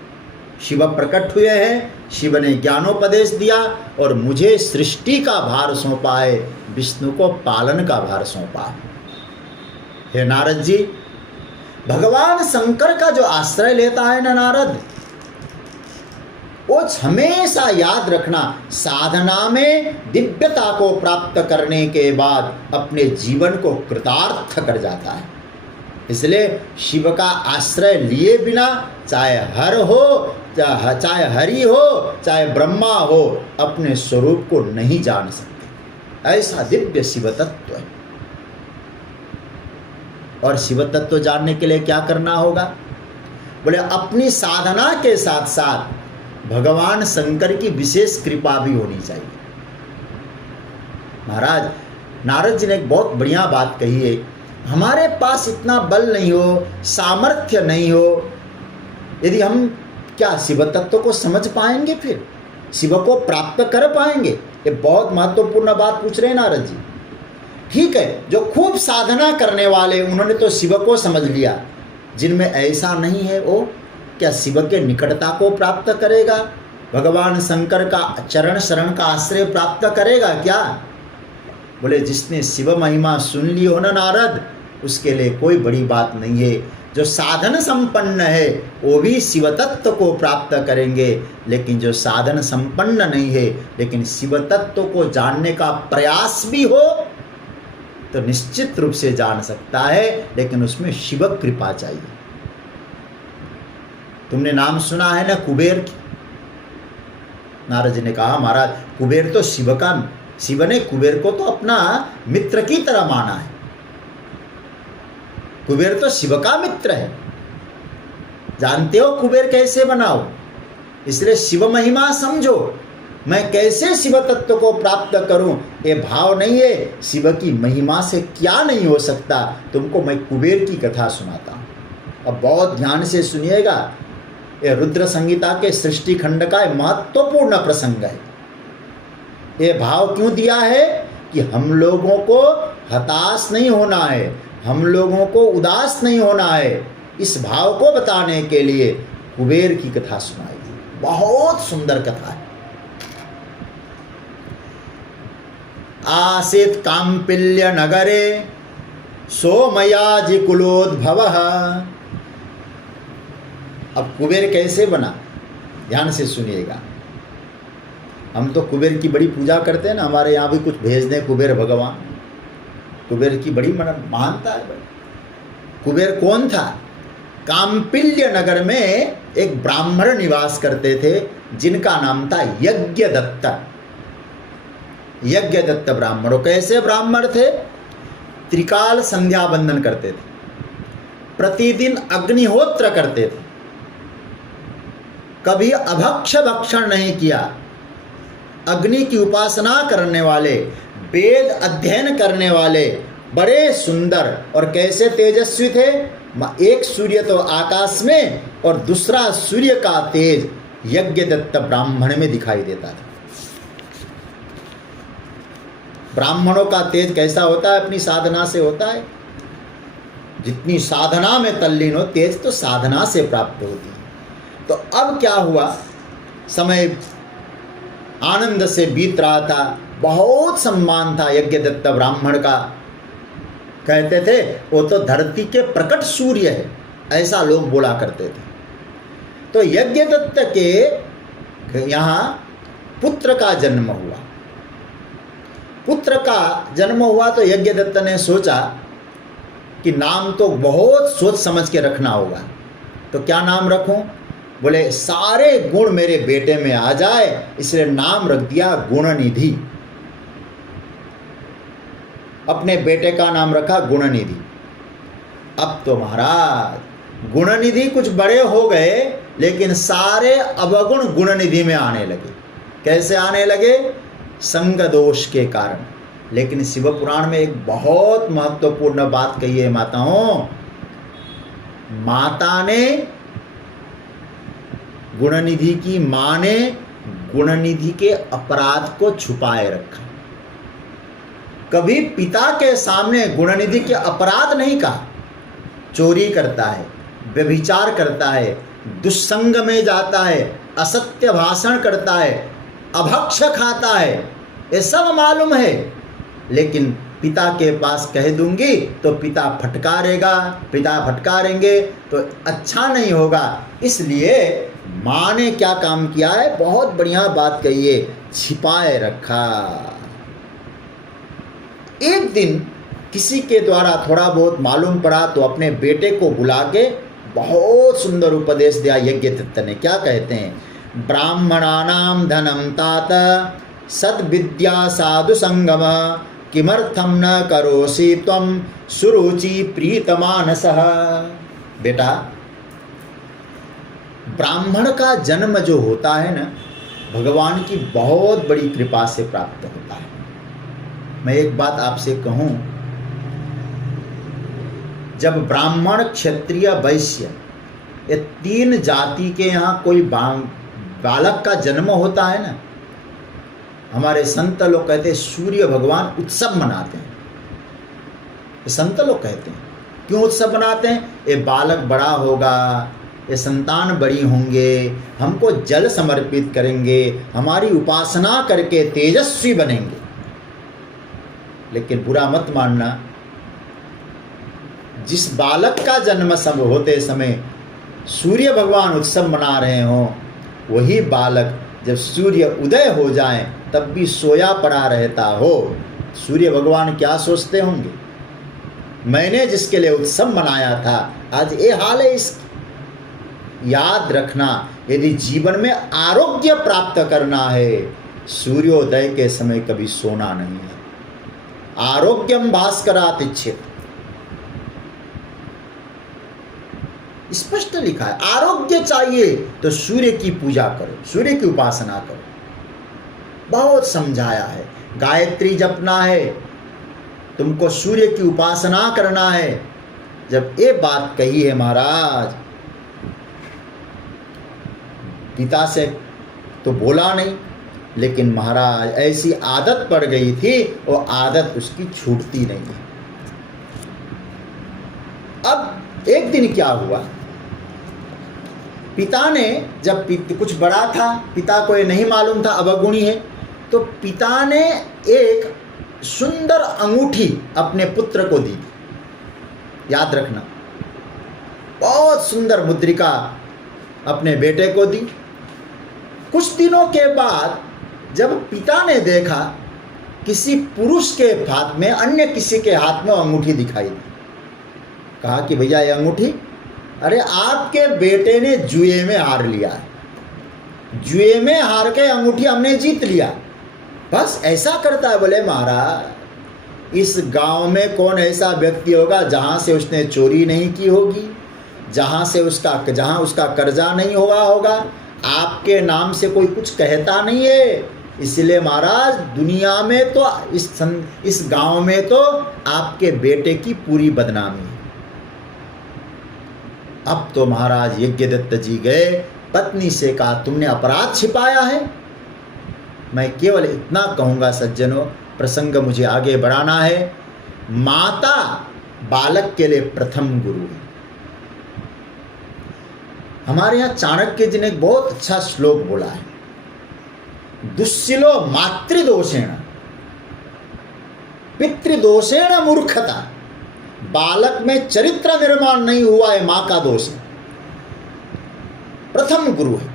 शिव प्रकट हुए हैं, शिव ने ज्ञानोपदेश दिया और मुझे सृष्टि का भार सौंपा है, विष्णु को पालन का भार सौंपा है। हे नारद जी, भगवान शंकर का जो आश्रय लेता है ना नारद, वो हमेशा याद रखना, साधना में दिव्यता को प्राप्त करने के बाद अपने जीवन को कृतार्थ कर जाता है। इसलिए शिव का आश्रय लिए बिना चाहे हर हो, चाहे हरि हो, चाहे ब्रह्मा हो, अपने स्वरूप को नहीं जान सकते। ऐसा दिव्य शिव तत्व है। और शिव तत्व जानने के लिए क्या करना होगा? बोले अपनी साधना के साथ साथ भगवान शंकर की विशेष कृपा भी होनी चाहिए। महाराज नारद जी ने एक बहुत बढ़िया बात कही है, हमारे पास इतना बल नहीं हो, सामर्थ्य नहीं हो, यदि हम क्या शिव तत्व को समझ पाएंगे, फिर शिव को प्राप्त कर पाएंगे? ये बहुत महत्वपूर्ण बात पूछ रहे हैं नारद जी। ठीक है, जो खूब साधना करने वाले उन्होंने तो शिव को समझ लिया, जिनमें ऐसा नहीं है वो क्या शिव के निकटता को प्राप्त करेगा? भगवान शंकर का चरण शरण का आश्रय प्राप्त करेगा क्या? बोले जिसने शिव महिमा सुन ली हो ना नारद, उसके लिए कोई बड़ी बात नहीं है। जो साधन संपन्न है वो भी शिव तत्व को प्राप्त करेंगे, लेकिन जो साधन संपन्न नहीं है लेकिन शिव तत्व को जानने का प्रयास भी हो तो निश्चित रूप से जान सकता है, लेकिन उसमें शिव कृपा चाहिए। तुमने नाम सुना है ना कुबेर की? नारद जी ने कहा महाराज कुबेर तो शिव ने कुबेर को तो अपना मित्र की तरह माना है। कुबेर तो शिव का मित्र है। जानते हो कुबेर कैसे बनाओ? इसलिए शिव महिमा समझो, मैं कैसे शिव तत्व को प्राप्त करूं, ये भाव नहीं है शिव की महिमा से क्या नहीं हो सकता। तुमको मैं कुबेर की कथा सुनाता हूं, अब बहुत ध्यान से सुनिएगा। ये रुद्र संहिता के सृष्टि खंड का महत्वपूर्ण प्रसंग है। ये भाव क्यों दिया है कि हम लोगों को हताश नहीं होना है, हम लोगों को उदास नहीं होना है। इस भाव को बताने के लिए कुबेर की कथा सुनाई थी। बहुत सुंदर कथा है। आसीत काम्पिल्य नगरे सोमयाजि कुलोद्भवः। अब कुबेर कैसे बना, ध्यान से सुनिएगा। हम तो कुबेर की बड़ी पूजा करते हैं ना, हमारे यहाँ भी कुछ भेज दें कुबेर भगवान। कुबेर की बड़ी महानता है। कुबेर कौन था? काम्पिल्य नगर में एक ब्राह्मण निवास करते थे जिनका नाम था यज्ञदत्त। यज्ञदत्त ब्राह्मण। कैसे ब्राह्मण थे? त्रिकाल संध्या बंदन करते थे, प्रतिदिन अग्निहोत्र करते थे, कभी अभक्ष भक्षण नहीं किया, अग्नि की उपासना करने वाले, वेद अध्ययन करने वाले, बड़े सुंदर। और कैसे तेजस्वी थे? एक सूर्य तो आकाश में और दूसरा सूर्य का तेज यज्ञदत्त ब्राह्मण में दिखाई देता था। ब्राह्मणों का तेज कैसा होता है? अपनी साधना से होता है। जितनी साधना में तल्लीन हो, तेज तो साधना से प्राप्त होती है। तो अब क्या हुआ, समय आनंद से बीत रहा था, बहुत सम्मान था यज्ञदत्त ब्राह्मण का। कहते थे वो तो धरती के प्रकट सूर्य है, ऐसा लोग बोला करते थे। तो यज्ञदत्त के यहाँ पुत्र का जन्म हुआ। पुत्र का जन्म हुआ तो यज्ञदत्त ने सोचा कि नाम तो बहुत सोच समझ के रखना होगा, तो क्या नाम रखूं? बोले सारे गुण मेरे बेटे में आ जाए, इसलिए नाम रख दिया गुणनिधि। अपने बेटे का नाम रखा गुणनिधि। अब तो महाराज गुणनिधि कुछ बड़े हो गए, लेकिन सारे अवगुण गुणनिधि में आने लगे। कैसे आने लगे? संग दोष के कारण। लेकिन शिव पुराण में एक बहुत महत्वपूर्ण बात कही है माताओं। माता ने गुणनिधि की मां ने गुणनिधि के अपराध को छुपाए रखा। कभी पिता के सामने गुणनिधि के अपराध नहीं कहा। चोरी करता है, व्यभिचार करता है, दुष्संग में जाता है, असत्य भाषण करता है, अभक्ष खाता है, ये सब मालूम है। लेकिन पिता के पास कह दूंगी तो पिता फटकारेगा, पिता फटकारेंगे तो अच्छा नहीं होगा। इसलिए माँ ने क्या काम किया है? बहुत बढ़िया बात कही है, छिपाए रखा। एक दिन किसी के द्वारा थोड़ा बहुत मालूम पड़ा तो अपने बेटे को बुला के बहुत सुंदर उपदेश दिया यज्ञदत्त ने। क्या कहते हैं? ब्राह्मणानां धनम तात सद्विद्या साधु संगम किमर्थम न करोसि त्वं सुरुचि प्रीतमानसः। बेटा, ब्राह्मण का जन्म जो होता है ना, भगवान की बहुत बड़ी कृपा से प्राप्त होता है। मैं एक बात आपसे कहूं, जब ब्राह्मण, क्षत्रिय, वैश्य ये तीन जाति के यहाँ कोई बालक का जन्म होता है ना, हमारे संत लोग कहते हैं सूर्य भगवान उत्सव मनाते हैं। संत लोग कहते हैं क्यों उत्सव मनाते हैं? ये बालक बड़ा होगा, ये संतान बड़ी होंगे, हमको जल समर्पित करेंगे, हमारी उपासना करके तेजस्वी बनेंगे। लेकिन बुरा मत मानना, जिस बालक का जन्म सब होते समय सूर्य भगवान उत्सव मना रहे हों, वही बालक जब सूर्य उदय हो जाए तब भी सोया पड़ा रहता हो। सूर्य भगवान क्या सोचते होंगे? मैंने जिसके लिए उत्सव मनाया था, आज ये हाल है इसकी। याद रखना, यदि जीवन में आरोग्य प्राप्त करना है, सूर्योदय के समय कभी सोना नहीं है। आरोग्यम भास्करात् इच्छेत्, स्पष्ट लिखा है। आरोग्य चाहिए तो सूर्य की पूजा करो, सूर्य की उपासना करो। बहुत समझाया है। गायत्री जपना है, तुमको सूर्य की उपासना करना है। जब ये बात कही है महाराज, पिता से तो बोला नहीं, लेकिन महाराज ऐसी आदत पड़ गई थी, वो आदत उसकी छूटती नहीं है। अब एक दिन क्या हुआ, पिता ने जब कुछ बड़ा था, पिता को ये नहीं मालूम था अवगुणी है, तो पिता ने एक सुंदर अंगूठी अपने पुत्र को दी। याद रखना, बहुत सुंदर मुद्रिका अपने बेटे को दी। कुछ दिनों के बाद जब पिता ने देखा किसी पुरुष के हाथ में, अन्य किसी के हाथ में अंगूठी दिखाई दी, कहा कि भैया ये अंगूठी, अरे आपके बेटे ने जुए में हार लिया है, जुए में हार के अंगूठी हमने जीत लिया, बस ऐसा करता है। बोले महाराज, इस गांव में कौन ऐसा व्यक्ति होगा जहां से उसने चोरी नहीं की होगी, जहां उसका कर्जा नहीं हुआ होगा, आपके नाम से कोई कुछ कहता नहीं है। इसलिए महाराज दुनिया में तो इस गांव में तो आपके बेटे की पूरी बदनामी है। अब तो महाराज यज्ञदत्त जी गए, पत्नी से कहा तुमने अपराध छिपाया है। मैं केवल इतना कहूँगा सज्जनों, प्रसंग मुझे आगे बढ़ाना है। माता बालक के लिए प्रथम गुरु है। हमारे यहाँ चाणक्य जी ने एक बहुत अच्छा श्लोक बोला है, दुस्सिलो मातृदोषेण पितृदोषेण मूर्खता। बालक में चरित्र निर्माण नहीं हुआ है, माँ का दोष है, प्रथम गुरु है।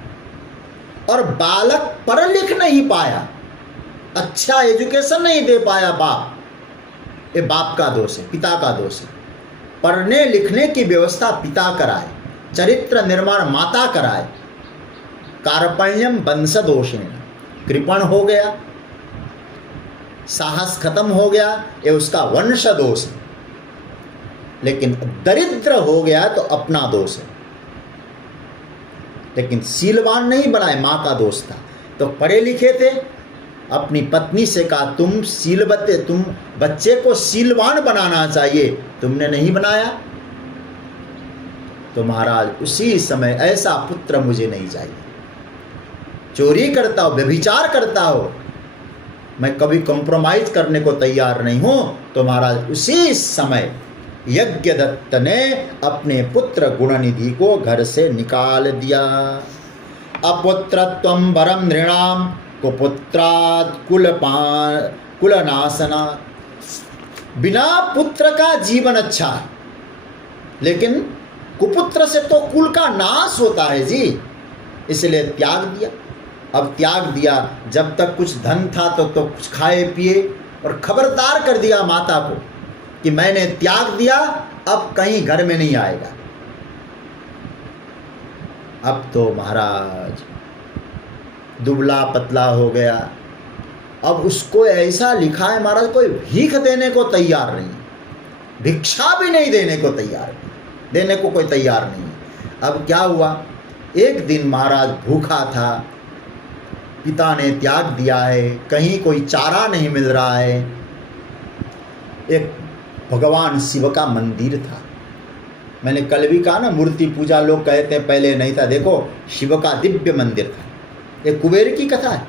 और बालक पढ़ लिख नहीं पाया, अच्छा एजुकेशन नहीं दे पाया बाप, ये बाप का दोष है, पिता का दोष है। पढ़ने लिखने की व्यवस्था पिता कराए, चरित्र निर्माण माता कराए। कार्पण्यम वंश दोषेण, कृपण हो गया, साहस खत्म हो गया, ये उसका वंश दोष है। लेकिन दरिद्र हो गया तो अपना दोष है। लेकिन सीलवान नहीं बनाए, माँ का दोष था। तो पढ़े लिखे थे, अपनी पत्नी से कहा तुम सीलबते, तुम बच्चे को सीलवान बनाना चाहिए, तुमने नहीं बनाया। तो महाराज उसी समय ऐसा पुत्र मुझे नहीं चाहिए। चोरी करता हो, व्यभिचार करता हो, मैं कभी कॉम्प्रोमाइज करने को तैयार नहीं हूं। तो महाराज उसी समय यज्ञदत्त ने अपने पुत्र गुणनिधि को घर से निकाल दिया। अपुत्रत्वं वरम नृणाम कुपुत्रात् कुलनाशनात्। बिना पुत्र का जीवन अच्छा है, लेकिन कुपुत्र से तो कुल का नाश होता है जी, इसलिए त्याग दिया। अब त्याग दिया, जब तक कुछ धन था तो कुछ खाए पिए, और खबरदार कर दिया माता को कि मैंने त्याग दिया, अब कहीं घर में नहीं आएगा। अब तो महाराज दुबला पतला हो गया। अब उसको ऐसा लिखा है महाराज, कोई भीख देने को तैयार नहीं, भिक्षा भी नहीं देने को तैयार, देने को कोई तैयार नहीं। अब क्या हुआ, एक दिन महाराज भूखा था, पिता ने त्याग दिया है, कहीं कोई चारा नहीं मिल रहा है। एक भगवान शिव का मंदिर था, मैंने कल भी कहा ना, मूर्ति पूजा लोग कहते हैं पहले नहीं था, देखो शिव का दिव्य मंदिर था। ये कुबेर की कथा है।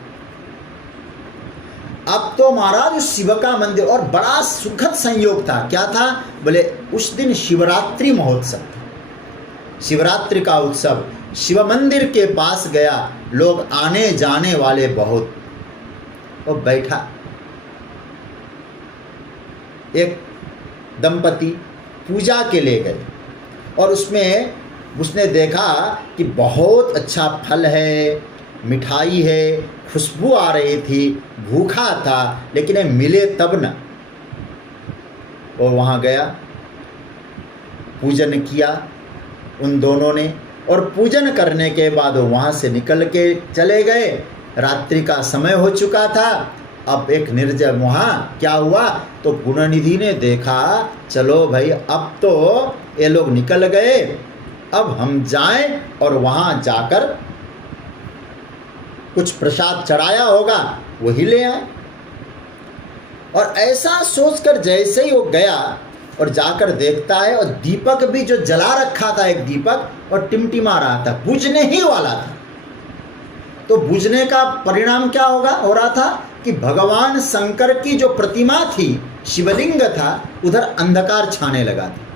अब तो महाराज शिव का मंदिर, और बड़ा सुखद संयोग था। क्या था बोले, उस दिन शिवरात्रि महोत्सव था, शिवरात्रि का उत्सव। शिव मंदिर के पास गया, लोग आने जाने वाले बहुत। और बैठा, एक दंपति पूजा के लिए गए, और उसमें उसने देखा कि बहुत अच्छा फल है, मिठाई है, खुशबू आ रही थी, भूखा था, लेकिन ये मिले तब न। और वहाँ गया, पूजन किया उन दोनों ने, और पूजन करने के बाद वहाँ से निकल के चले गए। रात्रि का समय हो चुका था। अब एक निर्जन, वहाँ क्या हुआ, तो गुणनिधि ने देखा, चलो भाई अब तो ये लोग निकल गए, अब हम जाएं और वहाँ जाकर कुछ प्रसाद चढ़ाया होगा वही ले आए। और ऐसा सोचकर जैसे ही वो गया और जाकर देखता है, और दीपक भी जो जला रखा था, एक दीपक, और टिमटिमा रहा था, बुझने ही वाला था। तो बुझने का परिणाम क्या हो रहा था कि भगवान शंकर की जो प्रतिमा थी, शिवलिंग था, उधर अंधकार छाने लगा था।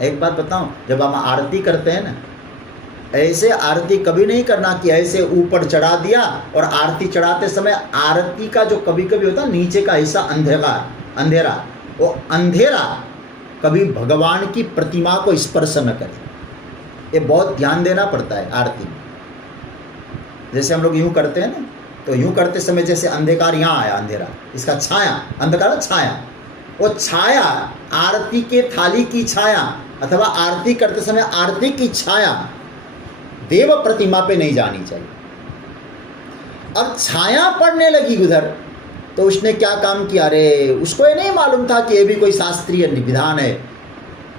एक बात बताऊं, जब हम आरती करते हैं ना, ऐसे आरती कभी नहीं करना कि ऐसे ऊपर चढ़ा दिया और आरती चढ़ाते समय आरती का जो कभी कभी होता है नीचे का हिस्सा अंधेरा, वो अंधेरा कभी भगवान की प्रतिमा को स्पर्श न करे। ये बहुत ध्यान देना पड़ता है आरती में। जैसे हम लोग यूं करते हैं ना, तो यूं करते समय जैसे अंधकार यहाँ आया, अंधेरा, इसका छाया, अंधकार छाया, वो छाया आरती के थाली की छाया अथवा आरती करते समय आरती की छाया देव प्रतिमा पे नहीं जानी चाहिए। अब छाया पड़ने लगी उधर, तो उसने क्या काम किया, अरे उसको ये नहीं मालूम था कि ये भी कोई शास्त्रीय विधान है।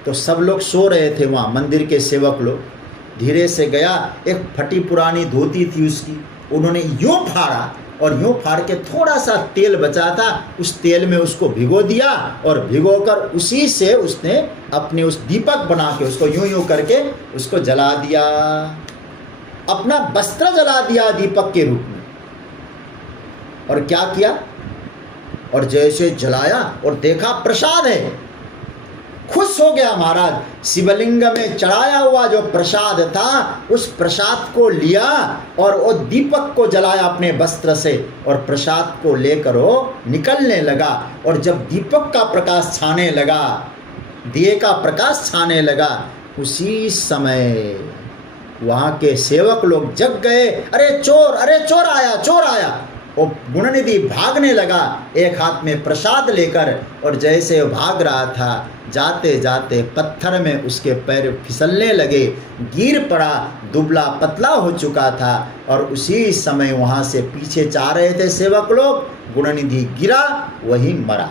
तो सब लोग सो रहे थे वहाँ, मंदिर के सेवक लोग। धीरे से गया, एक फटी पुरानी धोती थी उसकी, उन्होंने यूँ फाड़ा और यूँ फाड़ के थोड़ा सा तेल बचा था, उस तेल में उसको भिगो दिया और भिगोकर उसी से उसने अपने उस दीपक बना के उसको यूँ यूँ करके उसको जला दिया, अपना वस्त्र जला दिया दीपक के रूप में। और क्या किया, और जैसे जलाया और देखा प्रसाद है, खुश हो गया महाराज। शिवलिंग में चढ़ाया हुआ जो प्रसाद था, उस प्रसाद को लिया और वो दीपक को जलाया अपने वस्त्र से और प्रसाद को लेकर वो निकलने लगा। और जब दीपक का प्रकाश छाने लगा, दिए का प्रकाश छाने लगा, उसी समय वहाँ के सेवक लोग जग गए, अरे चोर आया, चोर आया। वो गुणनिधि भागने लगा एक हाथ में प्रसाद लेकर, और जैसे भाग रहा था, जाते जाते पत्थर में उसके पैर फिसलने लगे, गिर पड़ा, दुबला पतला हो चुका था। और उसी समय वहाँ से पीछे जा रहे थे सेवक लोग, गुणनिधि गिरा, वही मरा।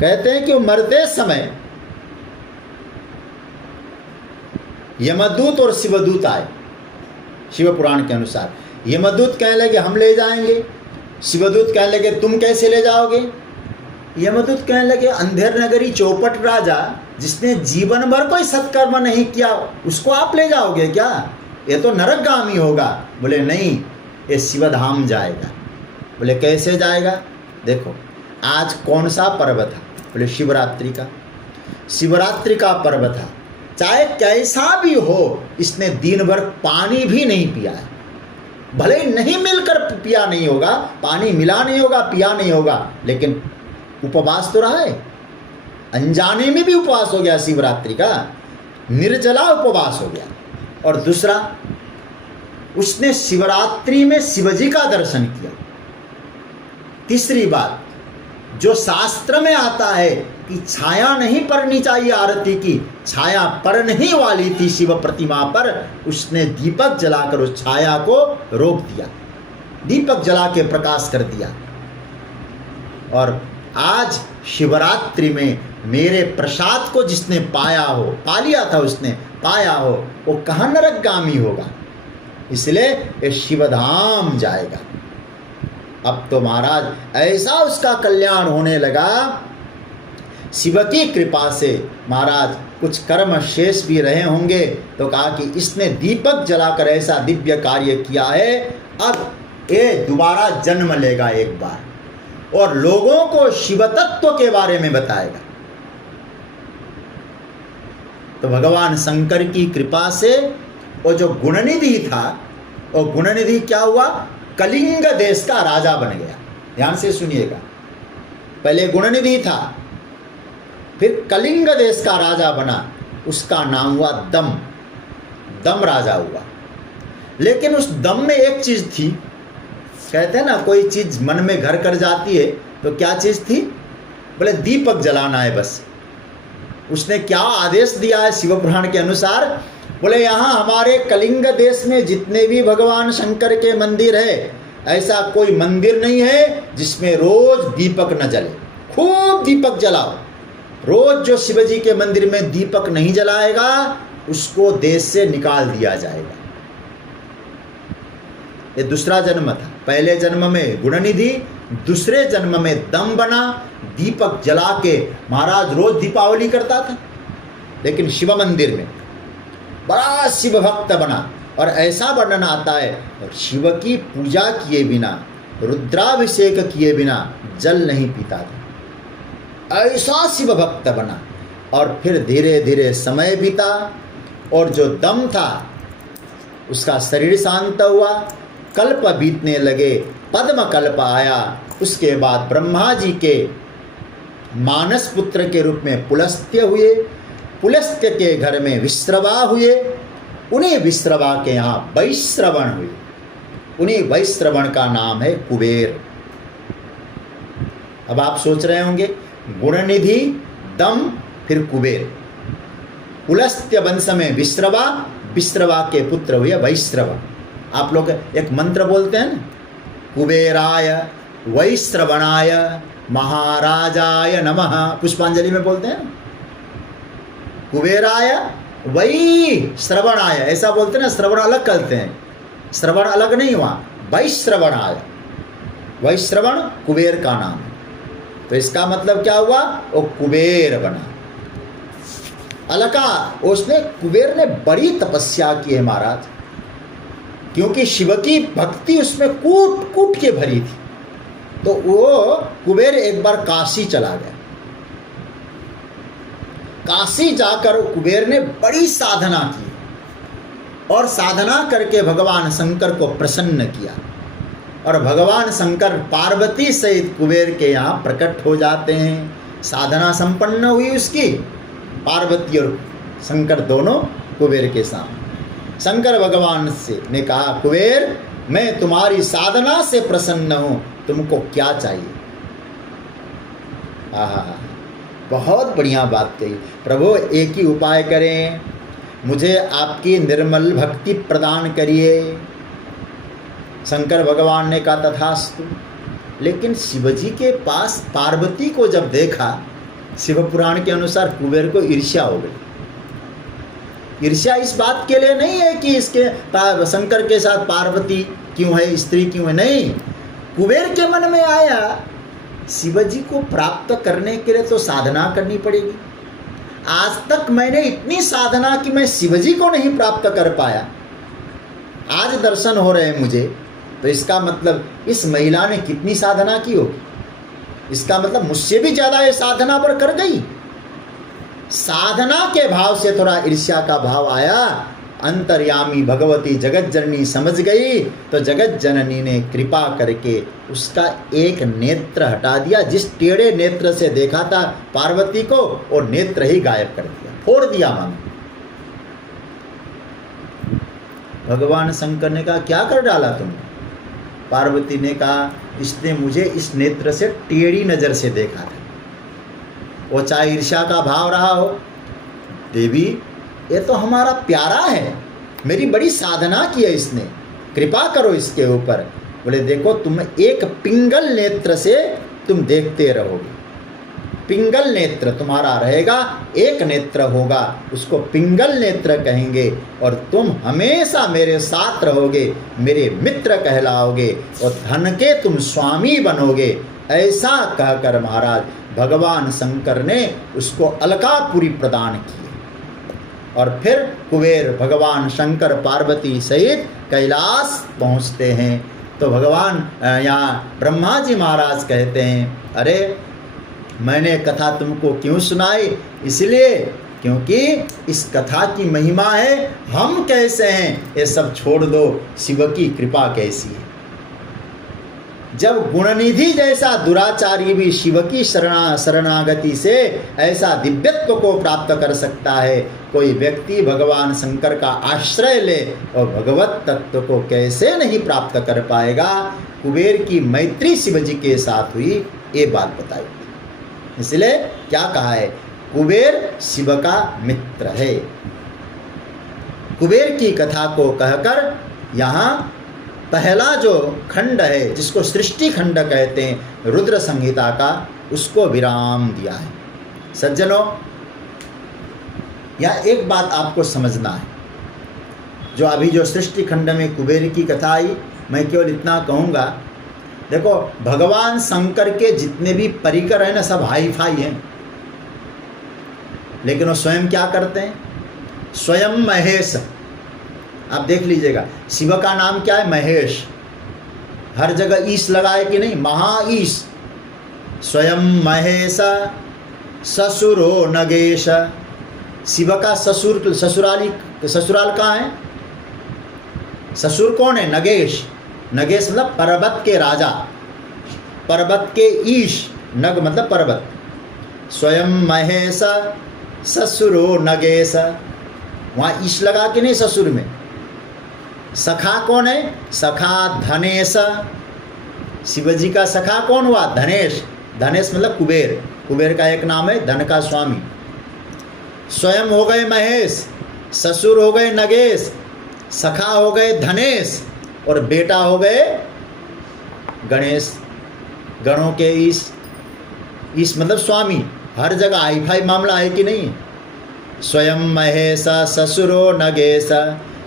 कहते हैं कि वो मरते समय यमदूत और शिवदूत आए। शिव पुराण के अनुसार यमदूत कहने लगे हम ले जाएंगे, शिवदूत कहने लगे तुम कैसे ले जाओगे। यमदूत कहने लगे अंधेर नगरी चौपट राजा जिसने जीवन भर कोई सत्कर्म नहीं किया, उसको आप ले जाओगे क्या, ये तो नरकगामी होगा। बोले नहीं, ये शिवधाम जाएगा। बोले कैसे जाएगा। देखो आज कौन सा पर्व था, बोले शिवरात्रि का। शिवरात्रि का पर्व था, चाहे कैसा भी हो, इसने दिन भर पानी भी नहीं पिया है। भले ही नहीं मिलकर पिया नहीं होगा, पानी मिला नहीं होगा, पिया नहीं होगा, लेकिन उपवास तो रहा है। अनजाने में भी उपवास हो गया शिवरात्रि का, निर्जला उपवास हो गया। और दूसरा, उसने शिवरात्रि में शिवजी का दर्शन किया। तीसरी बात, जो शास्त्र में आता है कि छाया नहीं पड़नी चाहिए आरती की, छाया पड़ने ही वाली थी शिव प्रतिमा पर, उसने दीपक जलाकर उस छाया को रोक दिया, दीपक जला के प्रकाश कर दिया। और आज शिवरात्रि में मेरे प्रसाद को जिसने पाया हो, पा लिया था उसने, पाया हो, वो कहाँ नरकगामी होगा। इसलिए ये शिवधाम जाएगा। अब तो महाराज ऐसा उसका कल्याण होने लगा, शिव की कृपा से। महाराज कुछ कर्म शेष भी रहे होंगे, तो कहा कि इसने दीपक जलाकर ऐसा दिव्य कार्य किया है, अब ये दोबारा जन्म लेगा एक बार और लोगों को शिव तत्व के बारे में बताएगा। तो भगवान शंकर की कृपा से वो जो गुणनिधि था, वो गुणनिधि क्या हुआ, कलिंग देश का राजा बन गया। ध्यान से सुनिएगा, पहले गुणनिधि था, फिर कलिंग देश का राजा बना, उसका नाम हुआ दम, दम राजा हुआ। लेकिन उस दम में एक चीज थी, कहते हैं ना कोई चीज मन में घर कर जाती है, तो क्या चीज थी, बोले दीपक जलाना है बस। उसने क्या आदेश दिया है शिव पुराण के अनुसार, बोले यहाँ हमारे कलिंग देश में जितने भी भगवान शंकर के मंदिर है, ऐसा कोई मंदिर नहीं है जिसमें रोज दीपक न जले, खूब दीपक जलाओ। रोज जो शिवजी के मंदिर में दीपक नहीं जलाएगा उसको देश से निकाल दिया जाएगा। ये दूसरा जन्म था। पहले जन्म में गुणनिधि, दूसरे जन्म में दम बना, दीपक जला के महाराज रोज दीपावली करता था, लेकिन शिव मंदिर में। बड़ा शिव भक्त बना। और ऐसा वर्णन आता है, और शिव की पूजा किए बिना, रुद्राभिषेक किए बिना जल नहीं पीता था। ऐसा शिव भक्त बना। और फिर धीरे धीरे समय बीता, और जो दम था उसका शरीर शांत हुआ, कल्प बीतने लगे, पद्म कल्प आया। उसके बाद ब्रह्मा जी के मानस पुत्र के रूप में पुलस्त्य हुए, पुलस्त्य के घर में विश्रवा हुए, उन्हीं विश्रवा के यहाँ वैश्रवण हुए। उन्हीं वैश्रवण का नाम है कुबेर। अब आप सोच रहे होंगे, गुणनिधि, दम, फिर कुबेर। पुलस्त्य वंश में विश्रवा, विश्रवा के पुत्र हुए वैश्रव। आप लोग एक मंत्र बोलते हैं ना, कुबेराय वैश्रवणाय महाराजाय नमः, पुष्पांजलि में बोलते हैं। कुबेराय वै श्रवणाय, ऐसा बोलते हैं ना, श्रवण अलग करते हैं, श्रवण अलग नहीं हुआ, वैश्रवणाय। वैश्रवण कुबेर का नाम है। तो इसका मतलब क्या हुआ, वो कुबेर बना। अलका, उसने, कुबेर ने बड़ी तपस्या की है महाराज, क्योंकि शिव की भक्ति उसमें कूट कूट के भरी थी। तो वो कुबेर एक बार काशी चला गया। काशी जाकर कुबेर ने बड़ी साधना की, और साधना करके भगवान शंकर को प्रसन्न किया। और भगवान शंकर पार्वती सहित कुबेर के यहाँ प्रकट हो जाते हैं। साधना संपन्न हुई उसकी, पार्वती और शंकर दोनों कुबेर के सामने। शंकर भगवान से ने कहा, कुबेर मैं तुम्हारी साधना से प्रसन्न हूँ, तुमको क्या चाहिए। आहा, बहुत बढ़िया बात कही। प्रभु एक ही उपाय करें, मुझे आपकी निर्मल भक्ति प्रदान करिए। शंकर भगवान ने कहा तथास्तु। लेकिन शिवजी के पास पार्वती को जब देखा, शिव पुराण के अनुसार कुबेर को ईर्ष्या हो गई। ईर्ष्या इस बात के लिए नहीं है कि इसके शंकर के साथ पार्वती क्यों है, स्त्री क्यों है, नहीं। कुबेर के मन में आया, शिवजी को प्राप्त करने के लिए तो साधना करनी पड़ेगी। आज तक मैंने इतनी साधना की, मैं शिवजी को नहीं प्राप्त कर पाया, आज दर्शन हो रहे हैं मुझे, तो इसका मतलब इस महिला ने कितनी साधना की होगी। इसका मतलब मुझसे भी ज़्यादा ये साधना पर कर गई। साधना के भाव से थोड़ा ईर्ष्या का भाव आया। अंतर्यामी भगवती जगत जननी समझ गई, तो जगत जननी ने कृपा करके उसका एक नेत्र हटा दिया। जिस टेढ़े नेत्र से देखा था पार्वती को, वो नेत्र ही गायब कर दिया, फोड़ दिया मन। भगवान शंकर ने कहा, क्या कर डाला तुमने। पार्वती ने कहा, इसने मुझे इस नेत्र से टेढ़ी नज़र से देखा था। वो चाहे ईर्ष्या का भाव रहा हो, देवी ये तो हमारा प्यारा है, मेरी बड़ी साधना की है इसने, कृपा करो इसके ऊपर। बोले देखो, तुम एक पिंगल नेत्र से तुम देखते रहोगे। पिंगल नेत्र तुम्हारा रहेगा, एक नेत्र होगा, उसको पिंगल नेत्र कहेंगे। और तुम हमेशा मेरे साथ रहोगे, मेरे मित्र कहलाओगे, और धन के तुम स्वामी बनोगे। ऐसा कहकर महाराज भगवान शंकर ने उसको अलकापुरी प्रदान की। और फिर कुबेर भगवान शंकर पार्वती सहित कैलाश पहुँचते हैं। तो भगवान यहाँ ब्रह्मा जी महाराज कहते हैं, अरे मैंने कथा तुमको क्यों सुनाई, इसलिए क्योंकि इस कथा की महिमा है। हम कैसे हैं ये सब छोड़ दो, शिव की कृपा कैसी है। जब गुणनिधि जैसा दुराचारी भी शिव की शरणागति से ऐसा दिव्यत्व को प्राप्त कर सकता है, कोई व्यक्ति भगवान शंकर का आश्रय ले और भगवत तत्व को कैसे नहीं प्राप्त कर पाएगा। कुबेर की मैत्री शिवजी के साथ हुई, ये बात बताई। इसलिए क्या कहा है, कुबेर शिव का मित्र है। कुबेर की कथा को कहकर यहाँ पहला जो खंड है, जिसको सृष्टि खंड कहते हैं, रुद्र संहिता का, उसको विराम दिया है। सज्जनों, यह एक बात आपको समझना है। जो अभी जो सृष्टि खंड में कुबेर की कथा आई, मैं केवल इतना कहूँगा, देखो भगवान शंकर के जितने भी परिकर हैं ना, सब हाई फाई हैं, लेकिन वो स्वयं क्या करते हैं, स्वयं महेश। आप देख लीजिएगा, शिव का नाम क्या है? महेश। हर जगह ईश लगा है कि नहीं? महाईश। स्वयं महेश ससुरो नगेश। शिव का ससुराल कहाँ है? ससुर कौन है? नगेश। नगेश मतलब पर्वत के राजा, पर्वत के ईश। नग मतलब पर्वत। स्वयं महेश ससुरो नगेश। वहाँ ईश लगा कि नहीं ससुर में? सखा कौन है? सखा धनेश। शिवजी का सखा कौन हुआ? धनेश। धनेश मतलब कुबेर। कुबेर का एक नाम है धन का स्वामी। स्वयं हो गए महेश, ससुर हो गए नगेश, सखा हो गए धनेश और बेटा हो गए गणेश। गणों के ईश। ईश मतलब स्वामी। हर जगह हाई फाई मामला है कि नहीं? स्वयं महेश ससुरो नगेश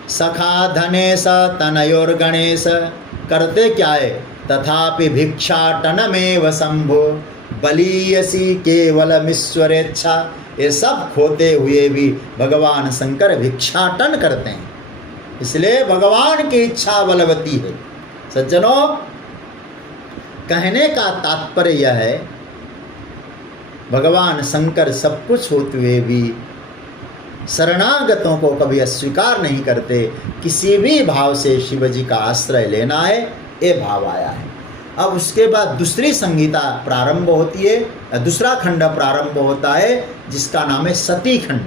सखा धनेश तनयोर गणेश। करते क्या है? तथापि भिक्षाटनमेव शंभो बलीयसी केवलमीश्वरेच्छा। ये सब खोते हुए भी भगवान शंकर भिक्षाटन करते हैं, इसलिए भगवान की इच्छा बलवती है। सज्जनों, कहने का तात्पर्य यह है, भगवान शंकर सब कुछ होते हुए भी शरणागतों को कभी अस्वीकार नहीं करते। किसी भी भाव से शिवजी का आश्रय लेना है, ये भाव आया है। अब उसके बाद दूसरी संहिता प्रारंभ होती है, दूसरा खंड प्रारंभ होता है जिसका नाम है सती खंड।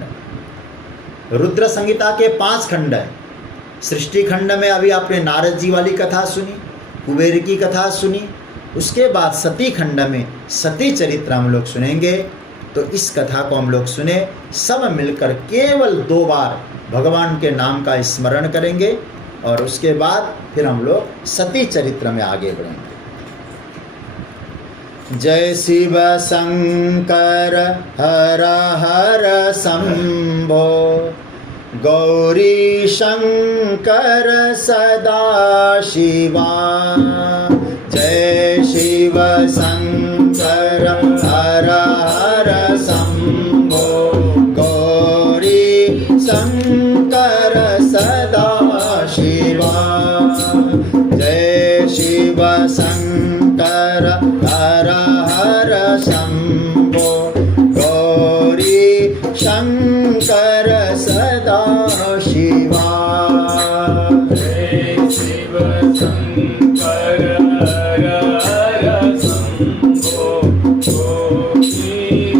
रुद्र संहिता के 5 खंड हैं। सृष्टि खंड में अभी आपने नारद जी वाली कथा सुनी, कुबेर की कथा सुनी। उसके बाद सती खंड में सती चरित्र हम लोग सुनेंगे। तो इस कथा को हम लोग सुने, सब मिलकर केवल 2 बार भगवान के नाम का स्मरण करेंगे और उसके बाद फिर हम लोग सती चरित्र में आगे बढ़ेंगे। जय शिव शंकर हर हर शंभो गौरी शंकर सदा शिवा। जय शिव शंकर हर हर शंभो गौरी शंकर सदा शिवा। जय शिव शंकर हर हर शंभो गौरी शंकर सदा शिवा। जय शिव शंकर हर हर शंभो गौरी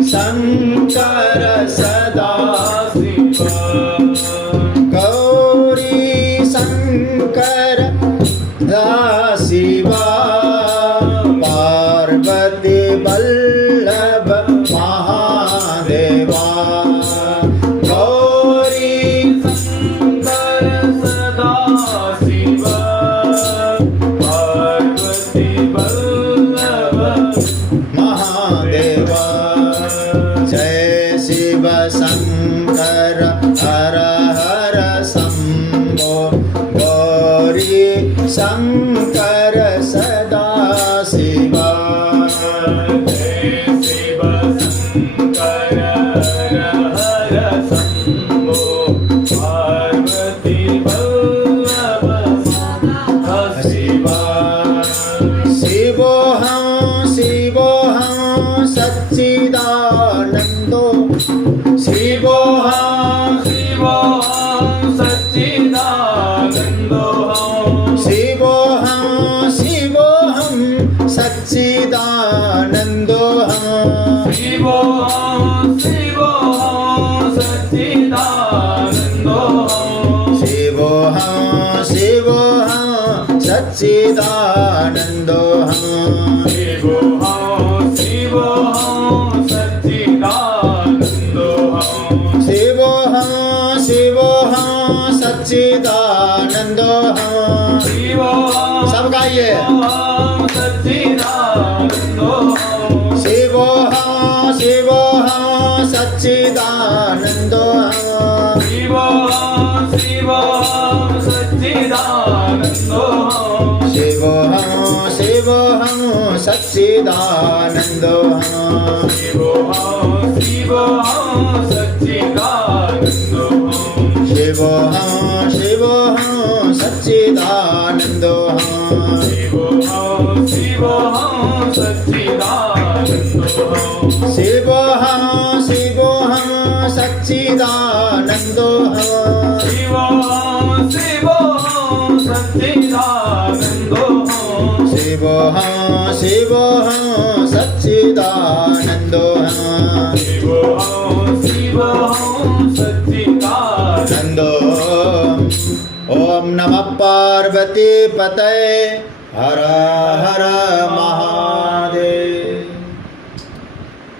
शंकर सदा शिवा। गौरी शंकर सदा शिवा। पार्वती वल्लभ महादेवा। गौरी शंकर सदा शिवा। पार्वती वल्लभ महादेवा। जय शिव शंकर हर हर शंभो गौरी शंकर सदा शिवा। जय शिव शंकर हर हर शंभो पार्वती वल्लभ शिवा। शिवोऽहं सच्चिदानन्दो। शिवोऽहं सच्चिदानन्दो। शिवोऽहं सच्चिदानन्दोऽहं। शिवोऽहं सच्चिदानन्दोऽहं। शिवोऽहं सच्चिदानन्दोऽहं। शिवोऽहं सच्चिदानन्दोऽहं। शिवोऽहं सच्चिदानन्दोऽहं। सब गाइए। शिवोऽहं सच्चिदानन्दोऽहं। शिवोऽहं सच्चिदानन्दोऽहं। शिवोऽहं सच्चिदानन्दोऽहं। शिवोऽहं सच्चिदानन्दोऽहं। सच्चिदानन्दोऽहम् शिवोऽहं सच्चिदानन्दोऽहम् शिवोऽहं सच्चिदानन्दोऽहम् शिवोऽहं सच्चिदानन्दोऽहम् ॐ नमः पार्वती पतये हर हर महादेव।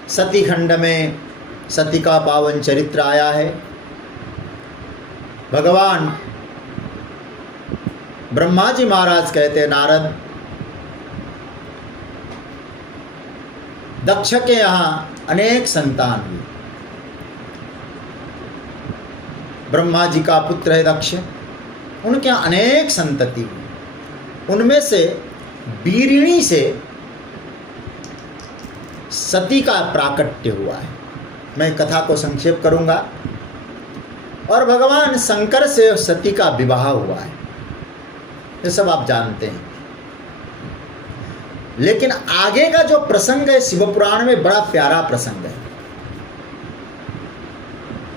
सती खंड में सती का पावन चरित्र आया है। भगवान ब्रह्मा जी महाराज कहते हैं, नारद, दक्ष के यहाँ अनेक संतान हुए। ब्रह्मा जी का पुत्र है दक्ष, उनके यहाँ अनेक संतति हुई। उनमें से बीरिणी से सती का प्राकट्य हुआ है। मैं कथा को संक्षेप करूंगा। और भगवान शंकर से सती का विवाह हुआ है, ये सब आप जानते हैं। लेकिन आगे का जो प्रसंग है शिव पुराण में बड़ा प्यारा प्रसंग है।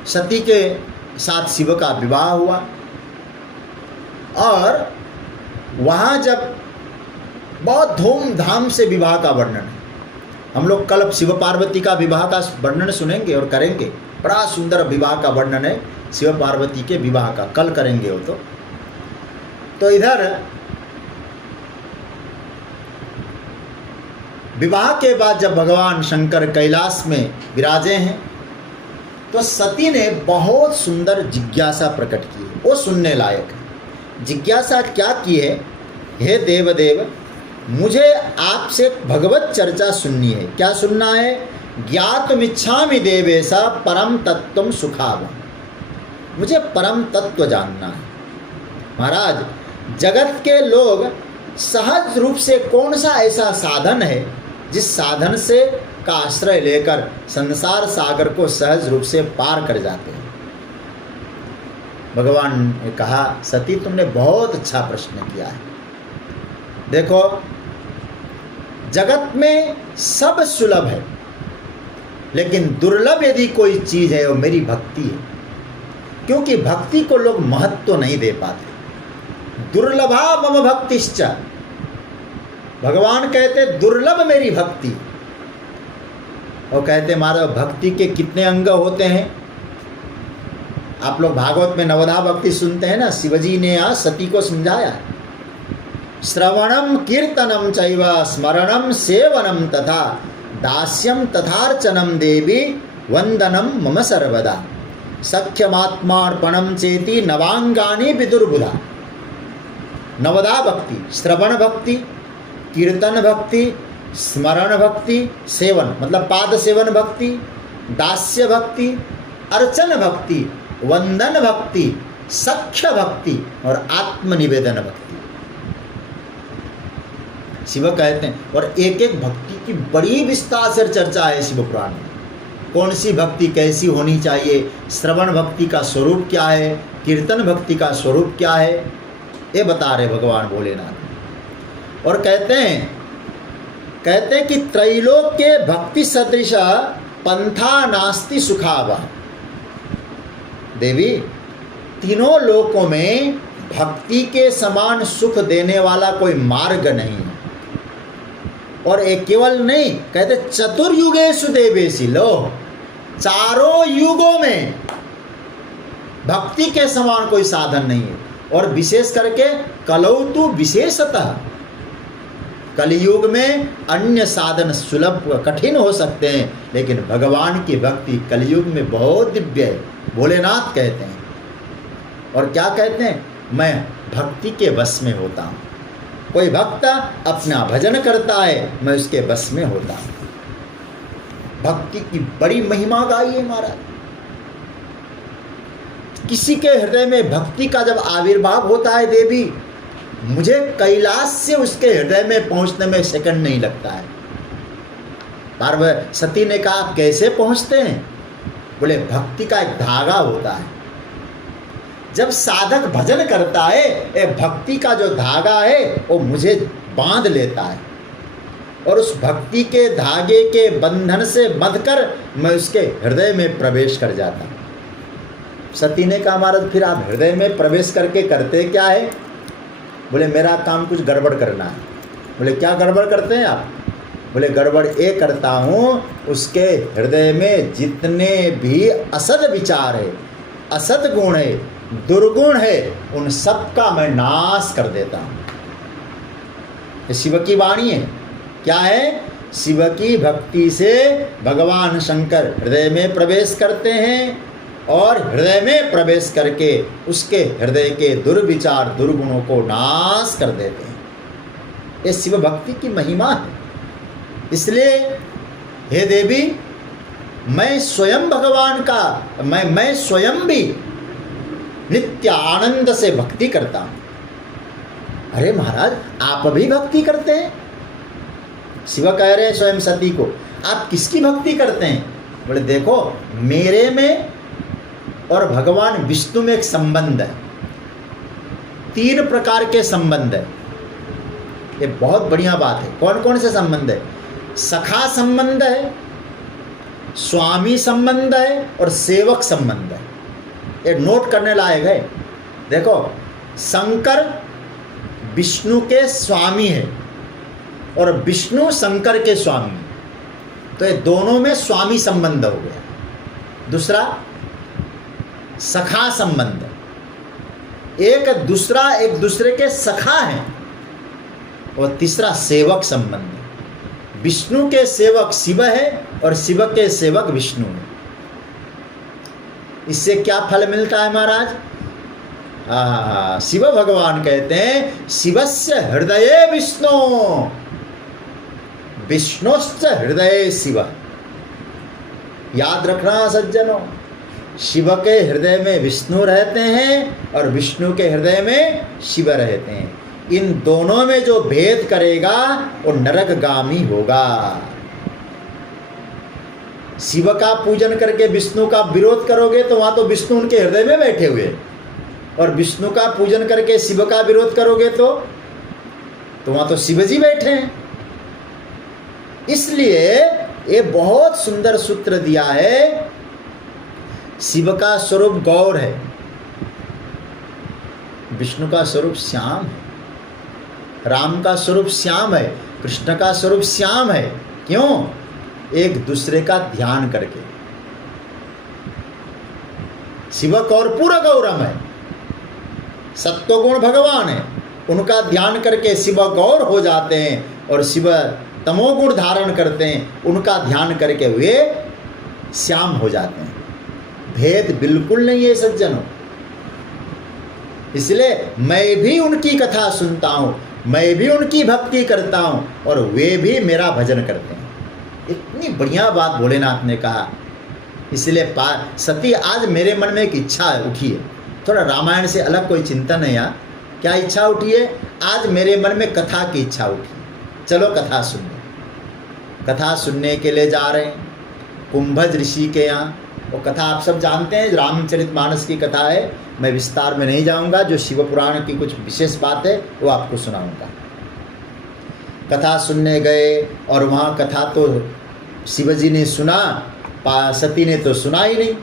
सती के साथ शिव का विवाह हुआ और वहाँ जब बहुत धूमधाम से विवाह का वर्णन है। हम लोग कल शिव पार्वती का विवाह का वर्णन सुनेंगे और करेंगे। बड़ा सुंदर विवाह का वर्णन है शिव पार्वती के विवाह का, कल करेंगे वो तो इधर विवाह के बाद जब भगवान शंकर कैलाश में विराजे हैं तो सती ने बहुत सुंदर जिज्ञासा प्रकट की है, वो सुनने लायक है। जिज्ञासा क्या की है? हे देवदेव, मुझे आपसे भगवत चर्चा सुननी है। क्या सुनना है? ज्ञातुमिच्छामि देवेशा परम तत्वम सुखावह। मुझे परम तत्व जानना है। महाराज, जगत के लोग सहज रूप से कौन सा ऐसा साधन है जिस साधन से का आश्रय लेकर संसार सागर को सहज रूप से पार कर जाते हैं? भगवान ने कहा, सती तुमने बहुत अच्छा प्रश्न किया है। देखो, जगत में सब सुलभ है, लेकिन दुर्लभ यदि कोई चीज़ है वो मेरी भक्ति है। क्योंकि भक्ति को लोग महत्व नहीं दे पाते। दुर्लभा मम भक्तिश्च, भगवान कहते दुर्लभ मेरी भक्ति। और कहते माधव, भक्ति के कितने अंग होते हैं? आप लोग भागवत में नवधा भक्ति सुनते हैं ना, शिवजी ने यहाँ सती को समझाया। श्रवणम कीर्तनम चैव स्मरणम सेवनम तथा दास्यम तथार्चनम देवी वंदनम मम सर्वदा सख्यमात्मार्पणम चेति नवांगानि विदुर्बुधा। नवधा भक्ति, श्रवण भक्ति, कीर्तन भक्ति, स्मरण भक्ति, सेवन मतलब पाद सेवन भक्ति, दास्य भक्ति, अर्चन भक्ति, वंदन भक्ति, सख्य भक्ति और आत्मनिवेदन भक्ति। शिव कहते हैं, और एक एक भक्ति की बड़ी विस्तार से चर्चा है शिव पुराण में। कौन सी भक्ति कैसी होनी चाहिए, श्रवण भक्ति का स्वरूप क्या है, कीर्तन भक्ति का स्वरूप क्या है, ये बता रहे भगवान भोलेनाथ। और कहते हैं कि त्रैलोक्य भक्ति सदृश पंथा नास्ति सुखावह। देवी, तीनों लोकों में भक्ति के समान सुख देने वाला कोई मार्ग नहीं है। और एक केवल नहीं, कहते चतुर्युगेषु देवेशी, लो चारों युगों में भक्ति के समान कोई साधन नहीं है। और विशेष करके कलौतु विशेषतः, कलयुग में अन्य साधन सुलभ कठिन हो सकते हैं, लेकिन भगवान की भक्ति कलयुग में बहुत दिव्य है। भोलेनाथ कहते हैं। और क्या कहते हैं? मैं भक्ति के वश में होता हूँ। कोई भक्त अपना भजन करता है, मैं उसके वश में होता हूँ। भक्ति की बड़ी महिमा गाई है महाराज। किसी के हृदय में भक्ति का जब आविर्भाव होता है देवी, मुझे कैलाश से उसके हृदय में पहुंचने में सेकंड नहीं लगता है। पार्वती सती ने कहा, आप कैसे पहुंचते हैं? बोले, भक्ति का एक धागा होता है। जब साधक भजन करता है, ये भक्ति का जो धागा है वो मुझे बांध लेता है, और उस भक्ति के धागे के बंधन से बंधकर मैं उसके हृदय में प्रवेश कर जाता हूँ। सती ने कहा महाराज फिर आप हृदय में प्रवेश करके करते क्या है? बोले मेरा काम कुछ गड़बड़ करना है। बोले क्या गड़बड़ करते हैं आप? बोले गड़बड़ ये करता हूँ, उसके हृदय में जितने भी असद विचार है, असद गुण है, दुर्गुण है, उन सब का मैं नाश कर देता हूँ। ये शिव की वाणी है। क्या है? शिव की भक्ति से भगवान शंकर हृदय में प्रवेश करते हैं और हृदय में प्रवेश करके उसके हृदय के दुर्विचार दुर्गुणों को नाश कर देते हैं। ये शिव भक्ति की महिमा है। इसलिए हे देवी, मैं स्वयं भगवान का मैं स्वयं भी नित्य आनंद से भक्ति करता हूँ। अरे महाराज आप भी भक्ति करते हैं? शिव कह रहे हैं स्वयं सती को, आप किसकी भक्ति करते हैं? बोले देखो मेरे में और भगवान विष्णु में एक संबंध है। 3 प्रकार के संबंध है। ये बहुत बढ़िया बात है। कौन कौन से संबंध है? सखा संबंध है, स्वामी संबंध है और सेवक संबंध है। ये नोट करने लायक है। देखो शंकर विष्णु के स्वामी है और विष्णु शंकर के स्वामी है, तो ये दोनों में स्वामी संबंध हो गया। दूसरा सखा संबंध, एक दूसरे के सखा हैं। और तीसरा सेवक संबंध, विष्णु के सेवक शिव है और शिव के सेवक विष्णु है। इससे क्या फल मिलता है महाराज? शिव भगवान कहते हैं शिवस्य हृदये विष्णु विष्णुश्च हृदये शिव। याद रखना सज्जनों, शिव के हृदय में विष्णु रहते हैं और विष्णु के हृदय में शिव रहते हैं। इन दोनों में जो भेद करेगा वो नरकगामी होगा। शिव का पूजन करके विष्णु का विरोध करोगे तो वहां तो विष्णु उनके हृदय में बैठे हुए, और विष्णु का पूजन करके शिव का विरोध करोगे तो वहां तो शिव जी बैठे हैं। इसलिए ये बहुत सुंदर सूत्र दिया है। शिव का स्वरूप गौर है, विष्णु का स्वरूप श्याम है, राम का स्वरूप श्याम है, कृष्ण का स्वरूप श्याम है। क्यों? एक दूसरे का ध्यान करके। शिव कर्पूर गौरम है, सत्वगुण भगवान है, उनका ध्यान करके शिव गौर हो जाते हैं, और शिव तमोगुण धारण करते हैं, उनका ध्यान करके वे श्याम हो जाते हैं। भेद बिल्कुल नहीं है सज्जनों। इसलिए मैं भी उनकी कथा सुनता हूँ, मैं भी उनकी भक्ति करता हूँ, और वे भी मेरा भजन करते हैं। इतनी बढ़िया बात भोलेनाथ ने कहा। इसलिए सती आज मेरे मन में एक इच्छा उठी है, थोड़ा रामायण से अलग कोई चिंतन है यहाँ। क्या इच्छा उठी है? आज मेरे मन में कथा की इच्छा उठी है। चलो कथा सुनने। कथा सुनने के लिए जा रहे हैं कुंभज ऋषि के यहाँ। वो कथा आप सब जानते हैं, रामचरितमानस की कथा है। मैं विस्तार में नहीं जाऊंगा, जो शिव पुराण की कुछ विशेष बात है वो आपको सुनाऊंगा। कथा सुनने गए और वहाँ कथा तो शिवजी ने सुना, सती ने तो सुना ही नहीं।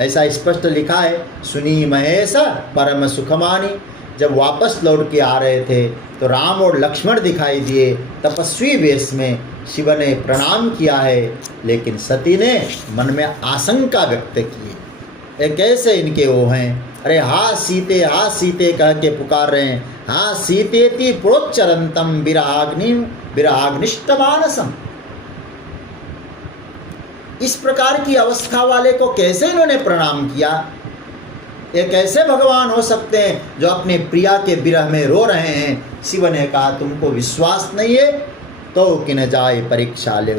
ऐसा स्पष्ट लिखा है, सुनी महेश परम सुखमानी। जब वापस लौट के आ रहे थे तो राम और लक्ष्मण दिखाई दिए तपस्वी वेश में। शिव ने प्रणाम किया है, लेकिन सती ने मन में आशंका व्यक्त की। ये कैसे इनके वो हैं? अरे हा सीते कह के पुकार रहे हैं। हा सीतेति प्रोच्चरंतम विराग्निष्ट मानसम। इस प्रकार की अवस्था वाले को कैसे इन्होंने प्रणाम किया? ये कैसे भगवान हो सकते हैं जो अपने प्रिया के विरह में रो रहे हैं? शिव ने कहा तुमको विश्वास नहीं है तो किन जाए परीक्षा ले।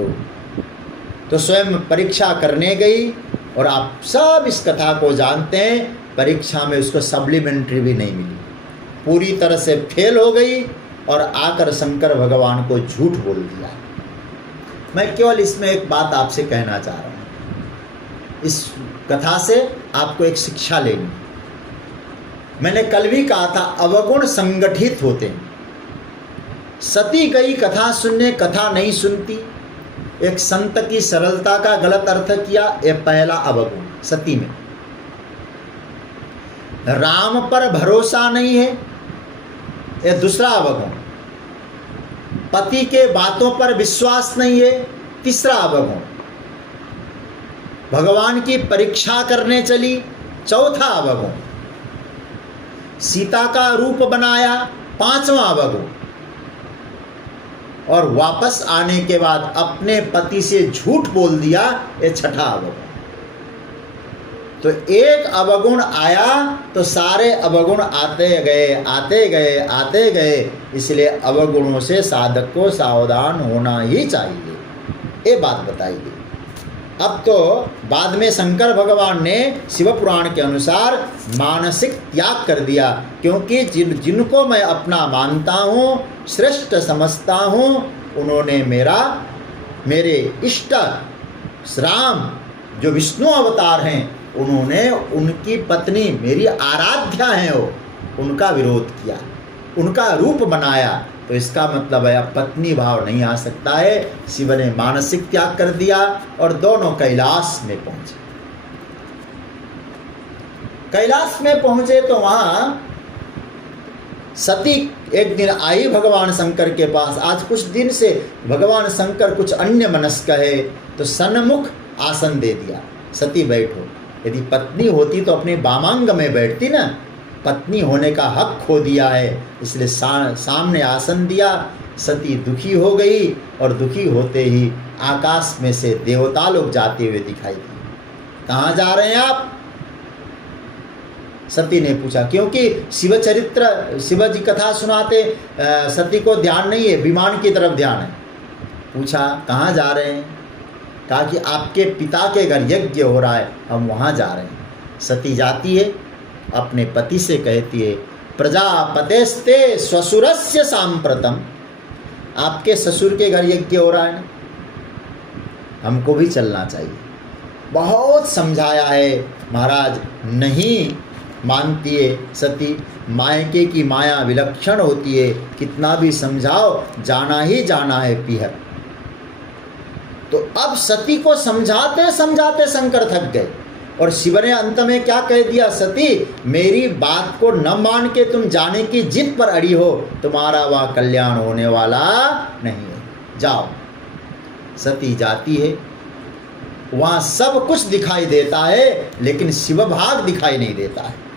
तो स्वयं परीक्षा करने गई, और आप सब इस कथा को जानते हैं। परीक्षा में उसको सप्लीमेंट्री भी नहीं मिली, पूरी तरह से फेल हो गई और आकर शंकर भगवान को झूठ बोल दिया। मैं केवल इसमें एक बात आपसे कहना चाह रहा हूँ। इस कथा से आपको एक शिक्षा लेनी। मैंने कल भी कहा था अवगुण संगठित होते हैं। सती गई कथा सुनने, कथा नहीं सुनती। एक संत की सरलता का गलत अर्थ किया, यह पहला अवगुण सती में। राम पर भरोसा नहीं है, ये दूसरा अवगुण। पति के बातों पर विश्वास नहीं है, तीसरा अवगुण। भगवान की परीक्षा करने चली, चौथा अवगुण। सीता का रूप बनाया, पांचवा अवगुण। और वापस आने के बाद अपने पति से झूठ बोल दिया, ये छठा अवगुण। तो एक अवगुण आया तो सारे अवगुण आते गए आते गए आते गए। इसलिए अवगुणों से साधक को सावधान होना ही चाहिए, ये बात बताई गई। अब तो बाद में शंकर भगवान ने शिव पुराण के अनुसार मानसिक त्याग कर दिया, क्योंकि जिनको मैं अपना मानता हूँ, श्रेष्ठ समझता हूँ, उन्होंने मेरे इष्ट राम जो विष्णु अवतार हैं, उन्होंने उनकी पत्नी मेरी आराध्या हैं, वो उनका विरोध किया, उनका रूप बनाया। तो इसका मतलब है अब पत्नी भाव नहीं आ सकता है। शिव ने मानसिक त्याग कर दिया और दोनों कैलाश में पहुंचे। कैलाश में पहुंचे तो वहां सती एक दिन आई भगवान शंकर के पास। आज कुछ दिन से भगवान शंकर कुछ अन्य मनस्क है, तो सन्मुख आसन दे दिया, सती बैठो। यदि पत्नी होती तो अपने वामांग में बैठती ना, पत्नी होने का हक खो दिया है, इसलिए सामने आसन दिया। सती दुखी हो गई और दुखी होते ही आकाश में से देवता लोग जाते हुए दिखाई दिए। कहाँ जा रहे हैं आप? सती ने पूछा, क्योंकि शिव जी कथा सुनाते, सती को ध्यान नहीं है, विमान की तरफ ध्यान है। पूछा कहाँ जा रहे हैं? कहा कि आपके पिता के घर यज्ञ हो रहा है, हम वहाँ जा रहे हैं। सती जाती है, अपने पति से कहती है, प्रजापतेस्ते स्वसुरस्य सांप्रतम, आपके ससुर के घर यज्ञ हो रहा है ना, हमको भी चलना चाहिए। बहुत समझाया है महाराज, नहीं मानती है सती। मायके की माया विलक्षण होती है, कितना भी समझाओ जाना ही जाना है पीहर। तो अब सती को समझाते समझाते शंकर थक गए और शिव ने अंत में क्या कह दिया, सती मेरी बात को न मान के तुम जाने की जिद पर अड़ी हो, तुम्हारा वह कल्याण होने वाला नहीं है, जाओ। सती जाती है, वहाँ सब कुछ दिखाई देता है लेकिन शिव भाग दिखाई नहीं देता है।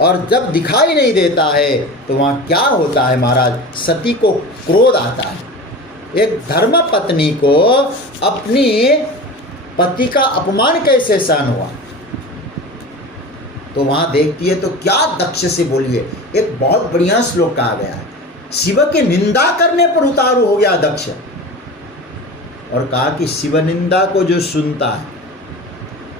और जब दिखाई नहीं देता है तो वहाँ क्या होता है महाराज, सती को क्रोध आता है। एक धर्म पत्नी को अपनी पति का अपमान कैसे सहन हुआ? तो वहां देखती है तो क्या दक्ष से बोलिए, एक बहुत बढ़िया श्लोक कहा गया है, शिव की निंदा करने पर उतारू हो गया दक्ष। और कहा कि शिव निंदा को जो सुनता है,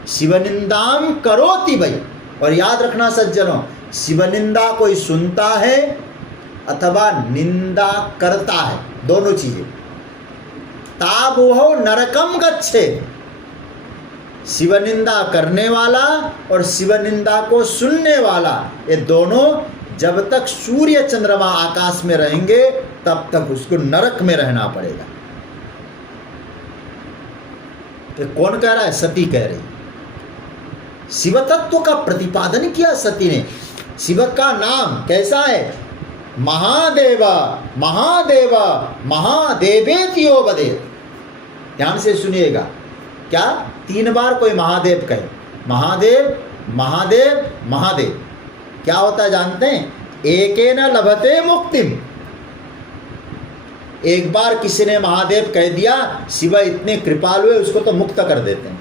शिव निंदाम करोति भाई। और याद रखना सज्जनों, शिव निंदा कोई सुनता है अथवा निंदा करता है, दोनों चीजें, ताबुहो नरकम गच्छे। शिव निंदा करने वाला और शिव निंदा को सुनने वाला, ये दोनों जब तक सूर्य चंद्रमा आकाश में रहेंगे तब तक उसको नरक में रहना पड़ेगा। तो कौन कह रहा है? सती कह रही। शिव तत्व का प्रतिपादन किया सती ने। शिव का नाम कैसा है? महादेव महादेव महादेवेतियो वदेत। ध्यान से सुनिएगा, क्या 3 बार कोई महादेव कहे, महादेव महादेव महादेव, क्या होता है जानते हैं? एकेन लभते मुक्तिम। एक बार किसी ने महादेव कह दिया, शिव इतने कृपालु है उसको तो मुक्त कर देते हैं।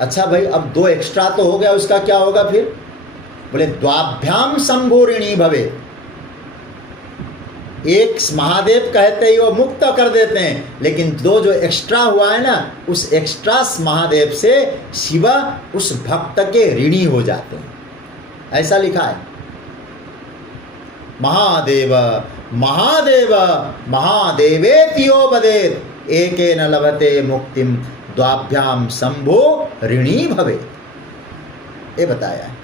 अच्छा भाई, अब 2 एक्स्ट्रा तो हो गया, उसका क्या होगा फिर? बोले द्वाभ्याम संभूरिणी भवे। एक महादेव कहते ही वो मुक्त कर देते हैं, लेकिन 2 जो एक्स्ट्रा हुआ है ना, उस एक्स्ट्रा महादेव से शिव उस भक्त के ऋणी हो जाते हैं। ऐसा लिखा है, महादेव महादेव महादेवेतियो वदेत एकेन लभते मुक्तिम द्वाभ्याम शंभो ऋणी भवे। ये बताया है।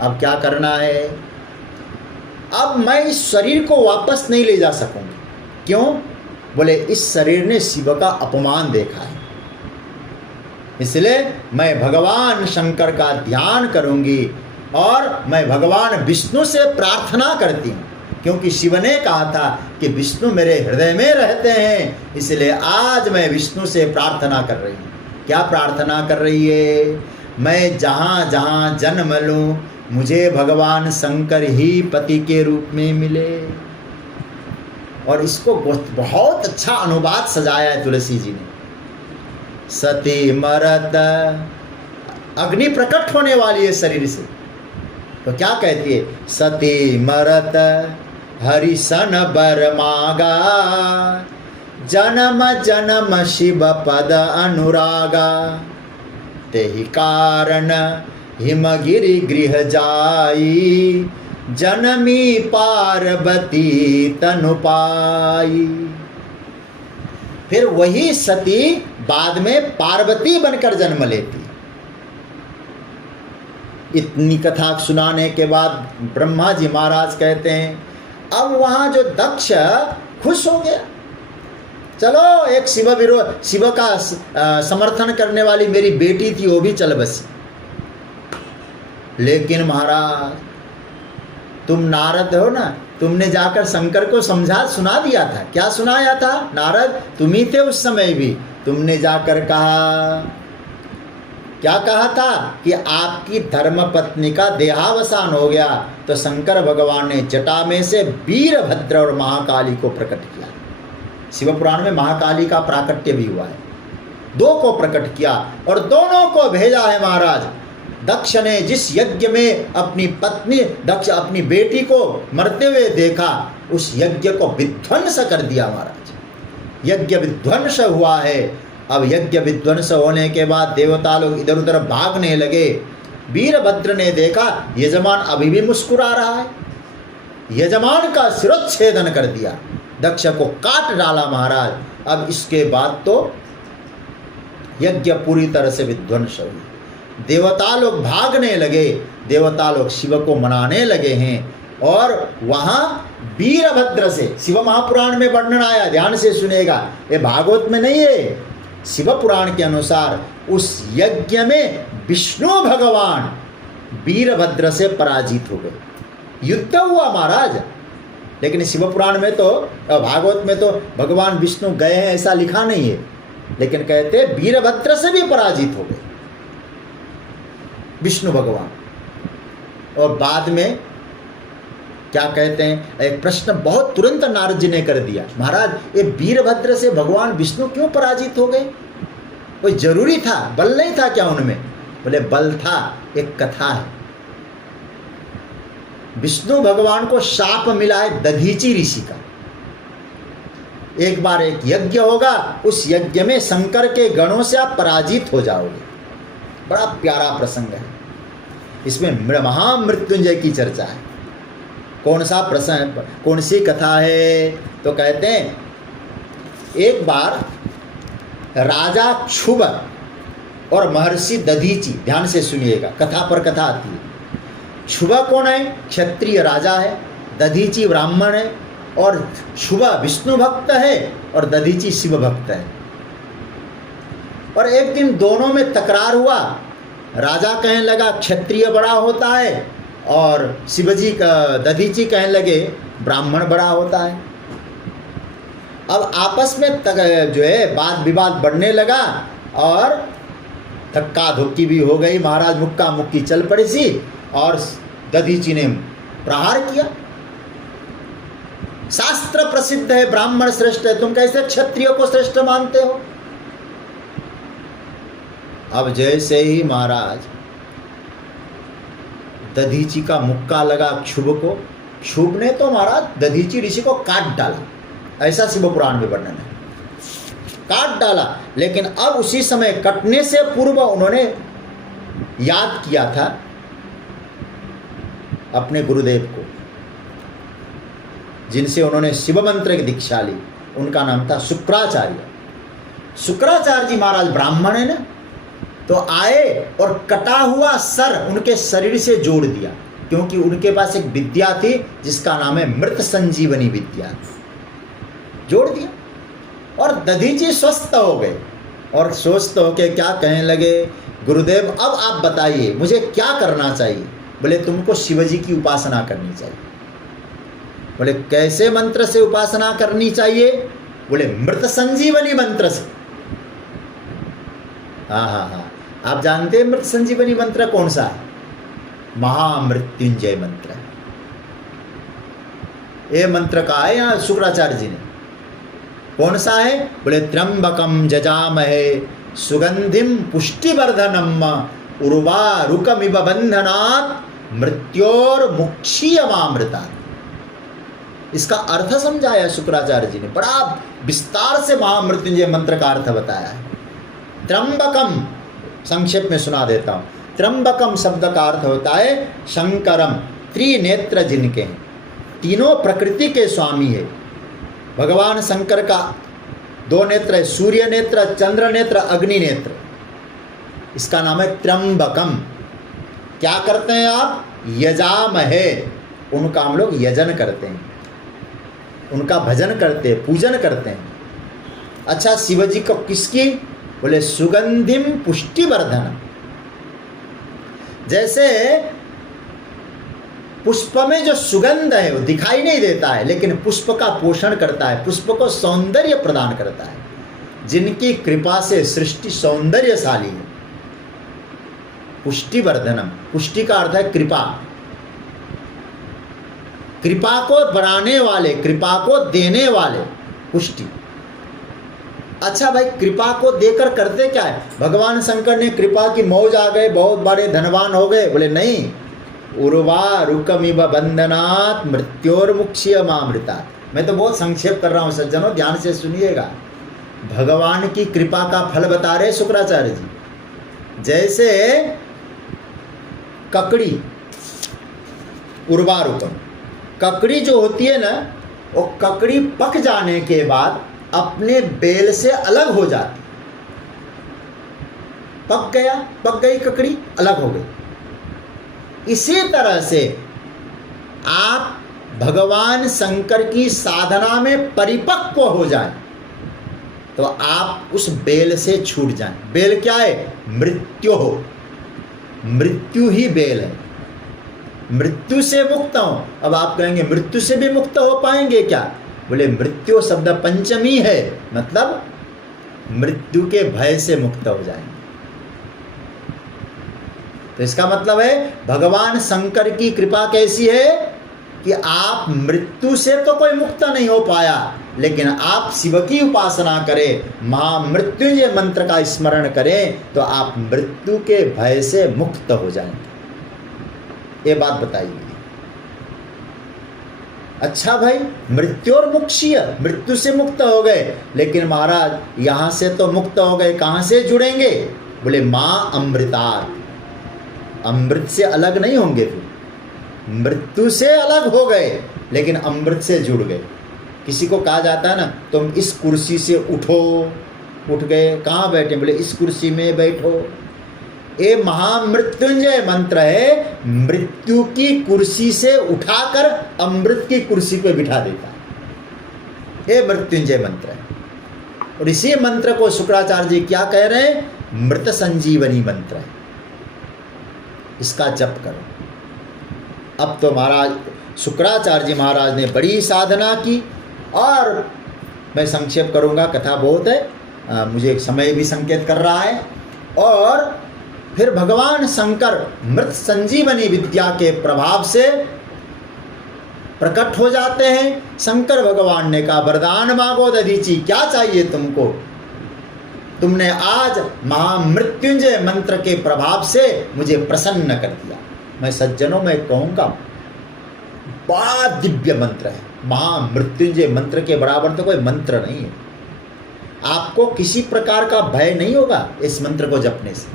अब क्या करना है? अब मैं इस शरीर को वापस नहीं ले जा सकूंगी। क्यों? बोले इस शरीर ने शिव का अपमान देखा है। इसलिए मैं भगवान शंकर का ध्यान करूंगी और मैं भगवान विष्णु से प्रार्थना करती हूँ, क्योंकि शिव ने कहा था कि विष्णु मेरे हृदय में रहते हैं। इसलिए आज मैं विष्णु से प्रार्थना कर रही हूँ। क्या प्रार्थना कर रही है? मैं जहाँ जहाँ जन्म लूँ मुझे भगवान शंकर ही पति के रूप में मिले। और इसको बहुत अच्छा अनुवाद सजाया है तुलसी जी ने। सती मरत, अग्नि प्रकट होने वाली है शरीर से, तो क्या कहती है? सती मरत हरिसन बर मागा, जन्म जन्म शिव पद अनुरागा, तेहि कारण हिमगिरि गृह जाई, जनमी पार्वती तनु पाई। फिर वही सती बाद में पार्वती बनकर जन्म लेती। इतनी कथा सुनाने के बाद ब्रह्मा जी महाराज कहते हैं अब वहाँ जो दक्ष खुश हो गया, चलो एक शिव का समर्थन करने वाली मेरी बेटी थी वो भी चल बसी। लेकिन महाराज तुम नारद हो ना, तुमने जाकर शंकर को सुना दिया था। क्या सुनाया था? नारद तुम ही थे उस समय भी। तुमने जाकर कहा, क्या कहा था कि आपकी धर्मपत्नी का देहावसान हो गया, तो शंकर भगवान ने जटा में से वीरभद्र और महाकाली को प्रकट किया। शिव पुराण में महाकाली का प्राकट्य भी हुआ है। दो को प्रकट किया और दोनों को भेजा है महाराज। दक्ष ने जिस यज्ञ में अपनी पत्नी दक्ष अपनी बेटी को मरते हुए देखा, उस यज्ञ को विध्वंस कर दिया महाराज। यज्ञ विध्वंस हुआ है। अब यज्ञ विध्वंस होने के बाद देवता लोग इधर उधर भागने लगे। वीरभद्र ने देखा यजमान अभी भी मुस्कुरा रहा है, यजमान का शिरोच्छेदन कर दिया, दक्ष को काट डाला महाराज। अब इसके बाद तो यज्ञ पूरी तरह से विध्वंस हुई। देवता लोग भागने लगे, देवता लोग शिव को मनाने लगे हैं। और वहाँ वीरभद्र से शिव महापुराण में वर्णन आया, ध्यान से सुनेगा, ये भागवत में नहीं है। शिव पुराण के अनुसार उस यज्ञ में विष्णु भगवान वीरभद्र से पराजित हो गए, युद्ध हुआ महाराज। लेकिन शिव पुराण में तो भागवत में तो भगवान विष्णु गए हैं ऐसा लिखा नहीं है, लेकिन कहते वीरभद्र से भी पराजित हो गए विष्णु भगवान। और बाद में क्या कहते हैं, एक प्रश्न बहुत तुरंत नारद जी ने कर दिया, महाराज ये वीरभद्र से भगवान विष्णु क्यों पराजित हो गए? कोई जरूरी था, बल नहीं था क्या उनमें? बोले बल था, एक कथा है। विष्णु भगवान को शाप मिला है दधीची ऋषि का। एक बार एक यज्ञ होगा, उस यज्ञ में शंकर के गणों से आप पराजित हो जाओगे। बड़ा प्यारा प्रसंग है, इसमें महामृत्युंजय की चर्चा है। कौन सा प्रसंग, कौन सी कथा है? तो कहते हैं एक बार राजा क्षुभ और महर्षि दधीची, ध्यान से सुनिएगा, कथा पर कथा आती है। क्षुभ कौन है? क्षत्रिय राजा है। दधीची ब्राह्मण है। और क्षुभ विष्णु भक्त है और दधीची शिव भक्त है। और एक दिन दोनों में तकरार हुआ। राजा कहने लगा क्षत्रिय बड़ा होता है, और शिवजी का दधीची कहने लगे ब्राह्मण बड़ा होता है। अब आपस में जो है वाद विवाद बढ़ने लगा और धक्का धुक्की भी हो गई महाराज। मुक्का मुक्की चल पड़ी सी और दधीची ने प्रहार किया। शास्त्र प्रसिद्ध है ब्राह्मण श्रेष्ठ है, तुम कैसे क्षत्रियों को श्रेष्ठ मानते हो? अब जैसे ही महाराज दधीची का मुक्का लगा क्षुभ को, क्षुभ ने तो महाराज दधीची ऋषि को काट डाला। ऐसा शिव पुराण में वर्णन है, काट डाला। लेकिन अब उसी समय कटने से पूर्व उन्होंने याद किया था अपने गुरुदेव को, जिनसे उन्होंने शिव मंत्र की दीक्षा ली। उनका नाम था शुक्राचार्य। शुक्राचार्य जी महाराज ब्राह्मण है ना, तो आए और कटा हुआ सर उनके शरीर से जोड़ दिया, क्योंकि उनके पास एक विद्या थी जिसका नाम है मृत संजीवनी विद्या। जोड़ दिया और दधीची स्वस्थ हो गए। और सोचते हो कि क्या कहने लगे, गुरुदेव अब आप बताइए मुझे क्या करना चाहिए। बोले तुमको शिवजी की उपासना करनी चाहिए। बोले कैसे मंत्र से उपासना करनी चाहिए? बोले मृत संजीवनी मंत्र से। हाँ, आप जानते हैं मृत संजीवनी मंत्र कौन सा है? महामृत्युंजय मंत्र है। ये मंत्र कहा है यहाँ शुक्राचार्य जी ने। कौन सा है? बोले त्र्यंबकम जजामहे सुगंधिम पुष्टिवर्धनम उर्वारुकमिव बंधनात् मृत्योर्मुक्षीयमामृतात्। इसका अर्थ समझाया शुक्राचार्य जी ने, बड़ा विस्तार से महामृत्युंजय मंत्र का अर्थ बताया है। त्र्यंबकम संक्षेप में सुना देता हूँ। त्र्यंबकम शब्द का अर्थ होता है शंकरम, त्रिनेत्र जिनके हैं, तीनों प्रकृति के स्वामी है। भगवान शंकर का 2 नेत्र है, सूर्य नेत्र, चंद्र नेत्र, अग्नि नेत्र। इसका नाम है त्र्यंबकम। क्या करते हैं आप? यजामहे, उनका हम लोग यजन करते हैं, उनका भजन करते हैं, पूजन करते हैं। अच्छा, शिवजी को किसकी? बोले सुगंधिम पुष्टिवर्धन। जैसे पुष्प में जो सुगंध है वो दिखाई नहीं देता है, लेकिन पुष्प का पोषण करता है, पुष्प को सौंदर्य प्रदान करता है। जिनकी कृपा से सृष्टि सौंदर्यशाली है। पुष्टिवर्धनम, पुष्टि का अर्थ है कृपा, कृपा को बढ़ाने वाले, कृपा को देने वाले, पुष्टि। अच्छा भाई, कृपा को देकर करते क्या है? भगवान शंकर ने कृपा की मौज आ गए, बहुत बड़े धनवान हो गए? बोले नहीं, उर्वारुकमिव बंधनात् मृत्योर्मुक्षीयमामृतात्। मैं तो बहुत संक्षेप कर रहा हूँ सज्जनों, ध्यान से सुनिएगा। भगवान की कृपा का फल बता रहे शुक्राचार्य जी। जैसे ककड़ी, उर्वारुकम, ककड़ी जो होती है ना, वो ककड़ी पक जाने के बाद अपने बेल से अलग हो जाती। पक गई ककड़ी, अलग हो गई। इसी तरह से आप भगवान शंकर की साधना में परिपक्व हो जाएं तो आप उस बेल से छूट जाएं। बेल क्या है? मृत्यु हो, मृत्यु ही बेल है। मृत्यु से मुक्त हो। अब आप कहेंगे मृत्यु से भी मुक्त हो पाएंगे क्या? बोले मृत्यु शब्द पंचमी है, मतलब मृत्यु के भय से मुक्त हो जाएंगे। तो इसका मतलब है भगवान शंकर की कृपा कैसी है कि आप मृत्यु से तो कोई मुक्त नहीं हो पाया, लेकिन आप शिव की उपासना करें, महामृत्युंजय मंत्र का स्मरण करें तो आप मृत्यु के भय से मुक्त हो जाएंगे। ये बात बताइए। अच्छा भाई, मृत्योर्मुक्षीय, मृत्यु से मुक्त हो गए, लेकिन महाराज यहाँ से तो मुक्त हो गए, कहाँ से जुड़ेंगे? बोले माँ अमृतात्, अमृत से अलग नहीं होंगे। फिर मृत्यु से अलग हो गए लेकिन अमृत से जुड़ गए। किसी को कहा जाता है ना, तुम इस कुर्सी से उठो, उठ गए, कहाँ बैठे? बोले इस कुर्सी में बैठो। ये महामृत्युंजय मंत्र है, मृत्यु की कुर्सी से उठाकर अमृत की कुर्सी पे बिठा देता है। ये मृत्युंजय मंत्र है। और इसी मंत्र को शुक्राचार्य जी क्या कह रहे हैं? मृत संजीवनी मंत्र है। इसका जप करो। अब तो महाराज शुक्राचार्य जी महाराज ने बड़ी साधना की, और मैं संक्षेप करूंगा, कथा बहुत है, मुझे समय भी संकेत कर रहा है। और फिर भगवान शंकर मृत संजीवनी विद्या के प्रभाव से प्रकट हो जाते हैं। शंकर भगवान ने कहा, वरदान मांगो दधीची, क्या चाहिए तुमको? तुमने आज महामृत्युंजय मंत्र के प्रभाव से मुझे प्रसन्न कर दिया। मैं सज्जनों में कहूँगा, बड़ा दिव्य मंत्र है। महामृत्युंजय मंत्र के बराबर तो कोई मंत्र नहीं है। आपको किसी प्रकार का भय नहीं होगा इस मंत्र को जपने से।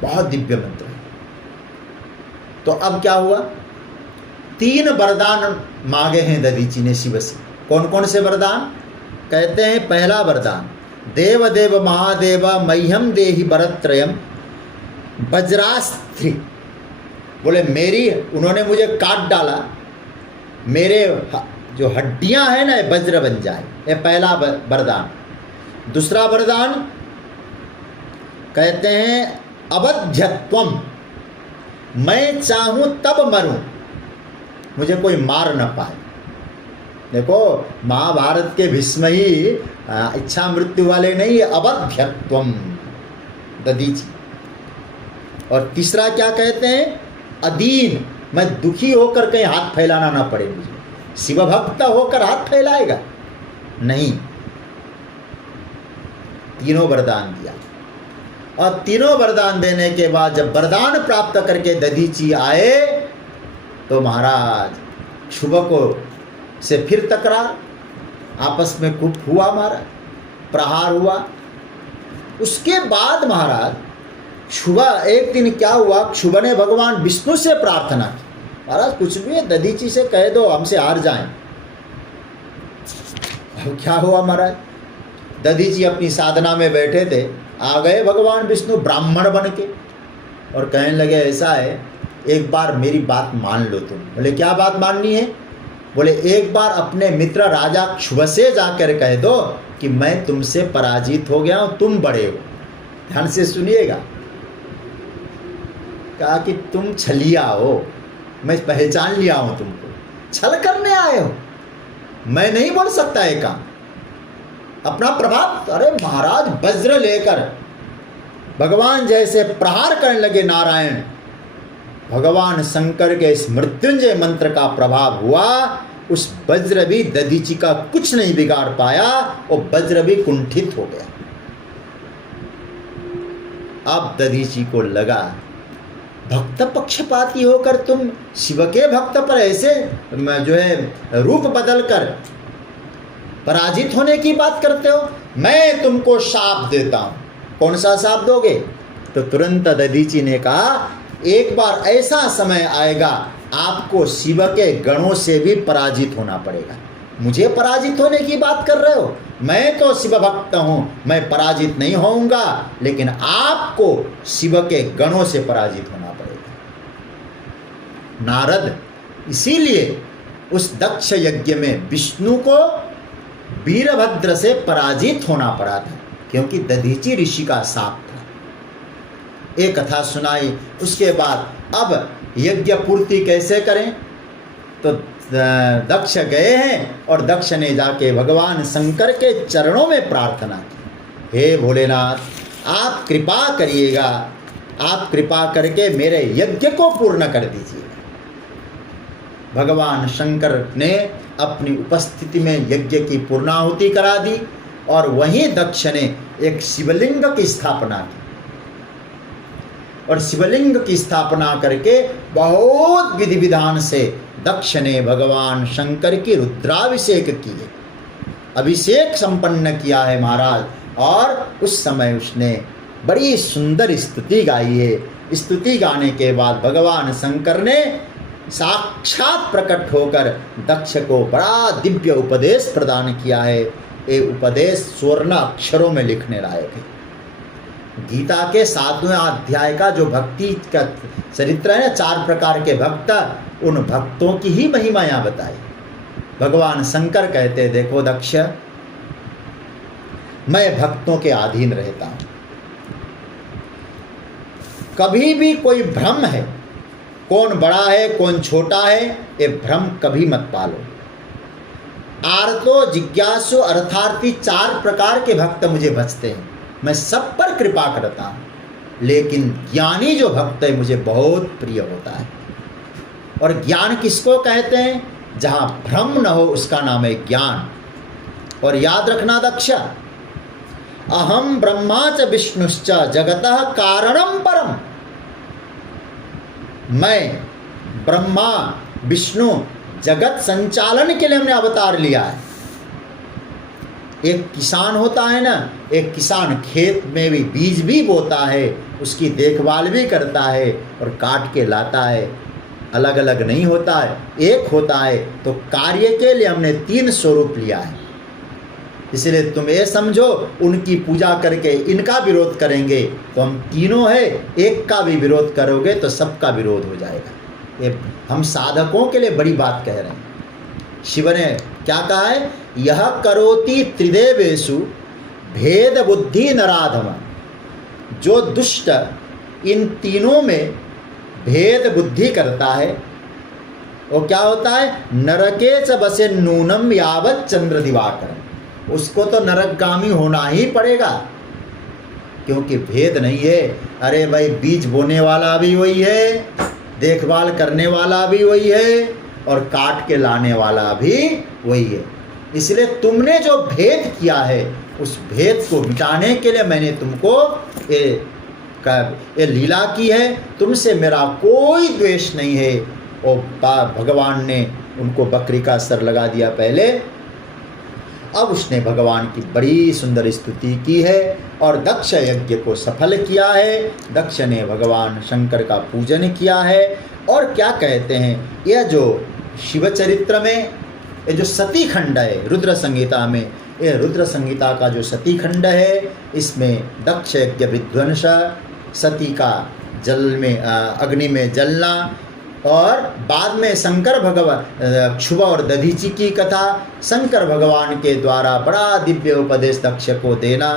बहुत दिव्य मंत्र है। तो अब क्या हुआ? 3 वरदान मांगे हैं दधीची ने शिव से। कौन कौन से वरदान? कहते हैं पहला वरदान, देव देव महादेव मह्यम देहि वरत्रयम वज्रास्त्री। बोले मेरी, उन्होंने मुझे काट डाला, मेरे जो हड्डियां हैं ना वज्र बन जाए। ये पहला वरदान। दूसरा वरदान कहते हैं अवध्यत्वम, मैं चाहूं तब मरूं, मुझे कोई मार न पाए। देखो महाभारत के भीष्म ही इच्छा मृत्यु वाले नहीं, अवध्यत्वम दधीची। और तीसरा क्या कहते हैं, अदीन, मैं दुखी होकर कहीं हाथ फैलाना ना पड़े मुझे। शिव भक्त होकर हाथ फैलाएगा नहीं। तीनों वरदान दिया, और तीनों वरदान देने के बाद जब वरदान प्राप्त करके दधीची आए तो महाराज शुभ को से फिर तकरार, आपस में खूब हुआ, मारा, प्रहार हुआ। उसके बाद महाराज शुभ, एक दिन क्या हुआ, शुभ ने भगवान विष्णु से प्रार्थना की, महाराज कुछ भी है दधीची से कह दो हमसे हार जाएं। अब क्या हुआ महाराज, दधीची अपनी साधना में बैठे थे, आ गए भगवान विष्णु ब्राह्मण बन के और कहने लगे ऐसा है एक बार मेरी बात मान लो तुम। बोले क्या बात माननी है? बोले एक बार अपने मित्र राजा शुभ से जाकर कह दो कि मैं तुमसे पराजित हो गया हूं, तुम बड़े हो। ध्यान से सुनिएगा। कहा कि तुम छलिया हो, मैं पहचान लिया हूं तुमको, छल करने आए हो, मैं नहीं बोल सकता ये काम, अपना प्रभाव। अरे महाराज वज्र लेकर भगवान जैसे प्रहार करने लगे नारायण, भगवान शंकर के इस मृत्युंजय मंत्र का प्रभाव हुआ, उस वज्र भी दधीची का कुछ नहीं बिगाड़ पाया और वज्र भी कुंठित हो गया। अब दधीची को लगा भक्त पक्षपाती होकर तुम शिव के भक्त पर ऐसे जो है रूप बदलकर पराजित होने की बात करते हो, मैं तुमको शाप देता हूं। कौन सा शाप दोगे? तो तुरंत दधीची ने कहा एक बार ऐसा समय आएगा आपको शिव के गणों से भी पराजित होना पड़ेगा। मुझे पराजित होने की बात कर रहे हो? मैं तो शिव भक्त हूं, मैं पराजित नहीं होऊंगा, लेकिन आपको शिव के गणों से पराजित होना पड़ेगा। नारद इसीलिए उस दक्ष यज्ञ में विष्णु को वीरभद्र से पराजित होना पड़ा था, क्योंकि दधीची ऋषि का शाप था। एक कथा सुनाई। उसके बाद अब यज्ञ पूर्ति कैसे करें? तो दक्ष गए हैं और दक्ष ने जाके भगवान शंकर के चरणों में प्रार्थना की, हे भोलेनाथ आप कृपा करिएगा, आप कृपा करके मेरे यज्ञ को पूर्ण कर दीजिए। भगवान शंकर ने अपनी उपस्थिति में यज्ञ की पूर्णाहुति करा दी और वहीं दक्ष ने एक शिवलिंग की स्थापना की, और शिवलिंग की स्थापना करके बहुत विधि विधान से दक्ष ने भगवान शंकर की रुद्राभिषेक किए, अभिषेक संपन्न किया है महाराज। और उस समय उसने बड़ी सुंदर स्तुति गाई है। स्तुति गाने के बाद भगवान शंकर ने साक्षात प्रकट होकर दक्ष को बड़ा दिव्य उपदेश प्रदान किया है। ये उपदेश स्वर्ण अक्षरों में लिखने लायक है। गीता के 7वें अध्याय का जो भक्ति का चरित्र है ना, 4 प्रकार के भक्त, उन भक्तों की ही महिमा यहाँ बताई। भगवान शंकर कहते देखो दक्ष, मैं भक्तों के अधीन रहता हूँ, कभी भी कोई भ्रम है, कौन बड़ा है कौन छोटा है, ये भ्रम कभी मत पालो। आर्तो जिज्ञासु अर्थार्थी 4 प्रकार के भक्त मुझे भजते हैं, मैं सब पर कृपा करता हूँ, लेकिन ज्ञानी जो भक्त है मुझे बहुत प्रिय होता है। और ज्ञान किसको कहते हैं? जहाँ भ्रम न हो उसका नाम है ज्ञान। और याद रखना दक्ष, अहम ब्रह्मा च विष्णुश्च जगतः कारणम परम, मैं ब्रह्मा विष्णु जगत संचालन के लिए हमने अवतार लिया है। एक किसान होता है ना, एक किसान खेत में भी बीज भी बोता है, उसकी देखभाल भी करता है और काट के लाता है, अलग अलग नहीं होता है, एक होता है। तो कार्य के लिए हमने 3 स्वरूप लिया है। इसलिए तुम ये समझो उनकी पूजा करके इनका विरोध करेंगे तो हम तीनों है, एक का भी विरोध करोगे तो सबका विरोध हो जाएगा। ये हम साधकों के लिए बड़ी बात कह रहे हैं। शिव ने क्या कहा है? यह करोति त्रिदेवेषु भेद बुद्धि नराधम, जो दुष्ट इन तीनों में भेद बुद्धि करता है वो क्या होता है, नरके च बसे नूनम यावत चंद्र दिवाकर, उसको तो नरकगामी होना ही पड़ेगा, क्योंकि भेद नहीं है। अरे भाई, बीज बोने वाला भी वही है, देखभाल करने वाला भी वही है, और काट के लाने वाला भी वही है। इसलिए तुमने जो भेद किया है उस भेद को मिटाने के लिए मैंने तुमको ये लीला की है, तुमसे मेरा कोई द्वेष नहीं है। और भगवान ने उनको बकरी का सर लगा दिया पहले। अब उसने भगवान की बड़ी सुंदर स्तुति की है और दक्ष यज्ञ को सफल किया है। दक्ष ने भगवान शंकर का पूजन किया है। और क्या कहते हैं, यह जो शिव चरित्र में ये जो सती खंड है रुद्र संहिता में, यह रुद्र संहिता का जो सती खंड है, इसमें दक्ष यज्ञ विध्वंस, सती का जल में अग्नि में जलना, और बाद में शंकर भगवान क्षुभ और दधीची की कथा, शंकर भगवान के द्वारा बड़ा दिव्य उपदेश दक्ष को देना।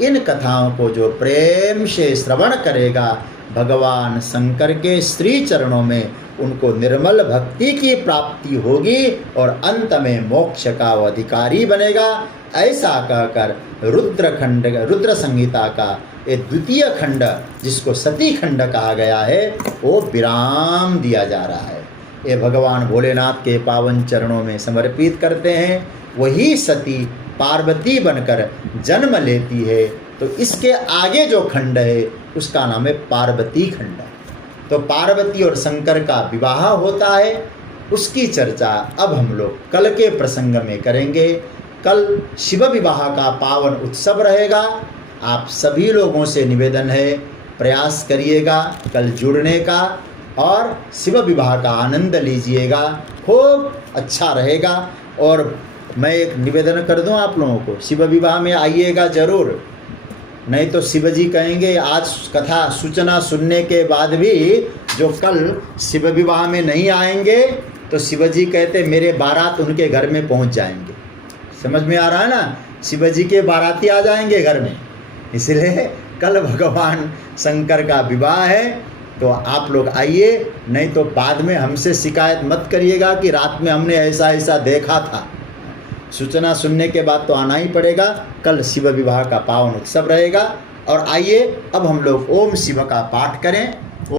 इन कथाओं को जो प्रेम से श्रवण करेगा, भगवान शंकर के श्री चरणों में उनको निर्मल भक्ति की प्राप्ति होगी और अंत में मोक्ष का वो अधिकारी बनेगा। ऐसा कहकर रुद्र संहिता का ये द्वितीय खंड, जिसको सती खंड कहा गया है, वो विराम दिया जा रहा है। ये भगवान भोलेनाथ के पावन चरणों में समर्पित करते हैं। वही सती पार्वती बनकर जन्म लेती है। तो इसके आगे जो खंड है उसका नाम है पार्वती खंड। तो पार्वती और शंकर का विवाह होता है, उसकी चर्चा अब हम लोग कल के प्रसंग में करेंगे। कल शिव विवाह का पावन उत्सव रहेगा। आप सभी लोगों से निवेदन है, प्रयास करिएगा कल जुड़ने का और शिव विवाह का आनंद लीजिएगा, खूब अच्छा रहेगा। और मैं एक निवेदन कर दूं आप लोगों को, शिव विवाह में आइएगा ज़रूर, नहीं तो शिवजी कहेंगे आज कथा सूचना सुनने के बाद भी जो कल शिव विवाह में नहीं आएंगे तो शिवजी कहते मेरे बारात उनके घर में पहुंच जाएंगे। समझ में आ रहा है ना, शिवजी के बाराती आ जाएंगे घर में। इसलिए कल भगवान शंकर का विवाह है, तो आप लोग आइए, नहीं तो बाद में हमसे शिकायत मत करिएगा कि रात में हमने ऐसा ऐसा देखा था। सूचना सुनने के बाद तो आना ही पड़ेगा। कल शिव विवाह का पावन उत्सव रहेगा। और आइए अब हम लोग ओम शिव का पाठ करें।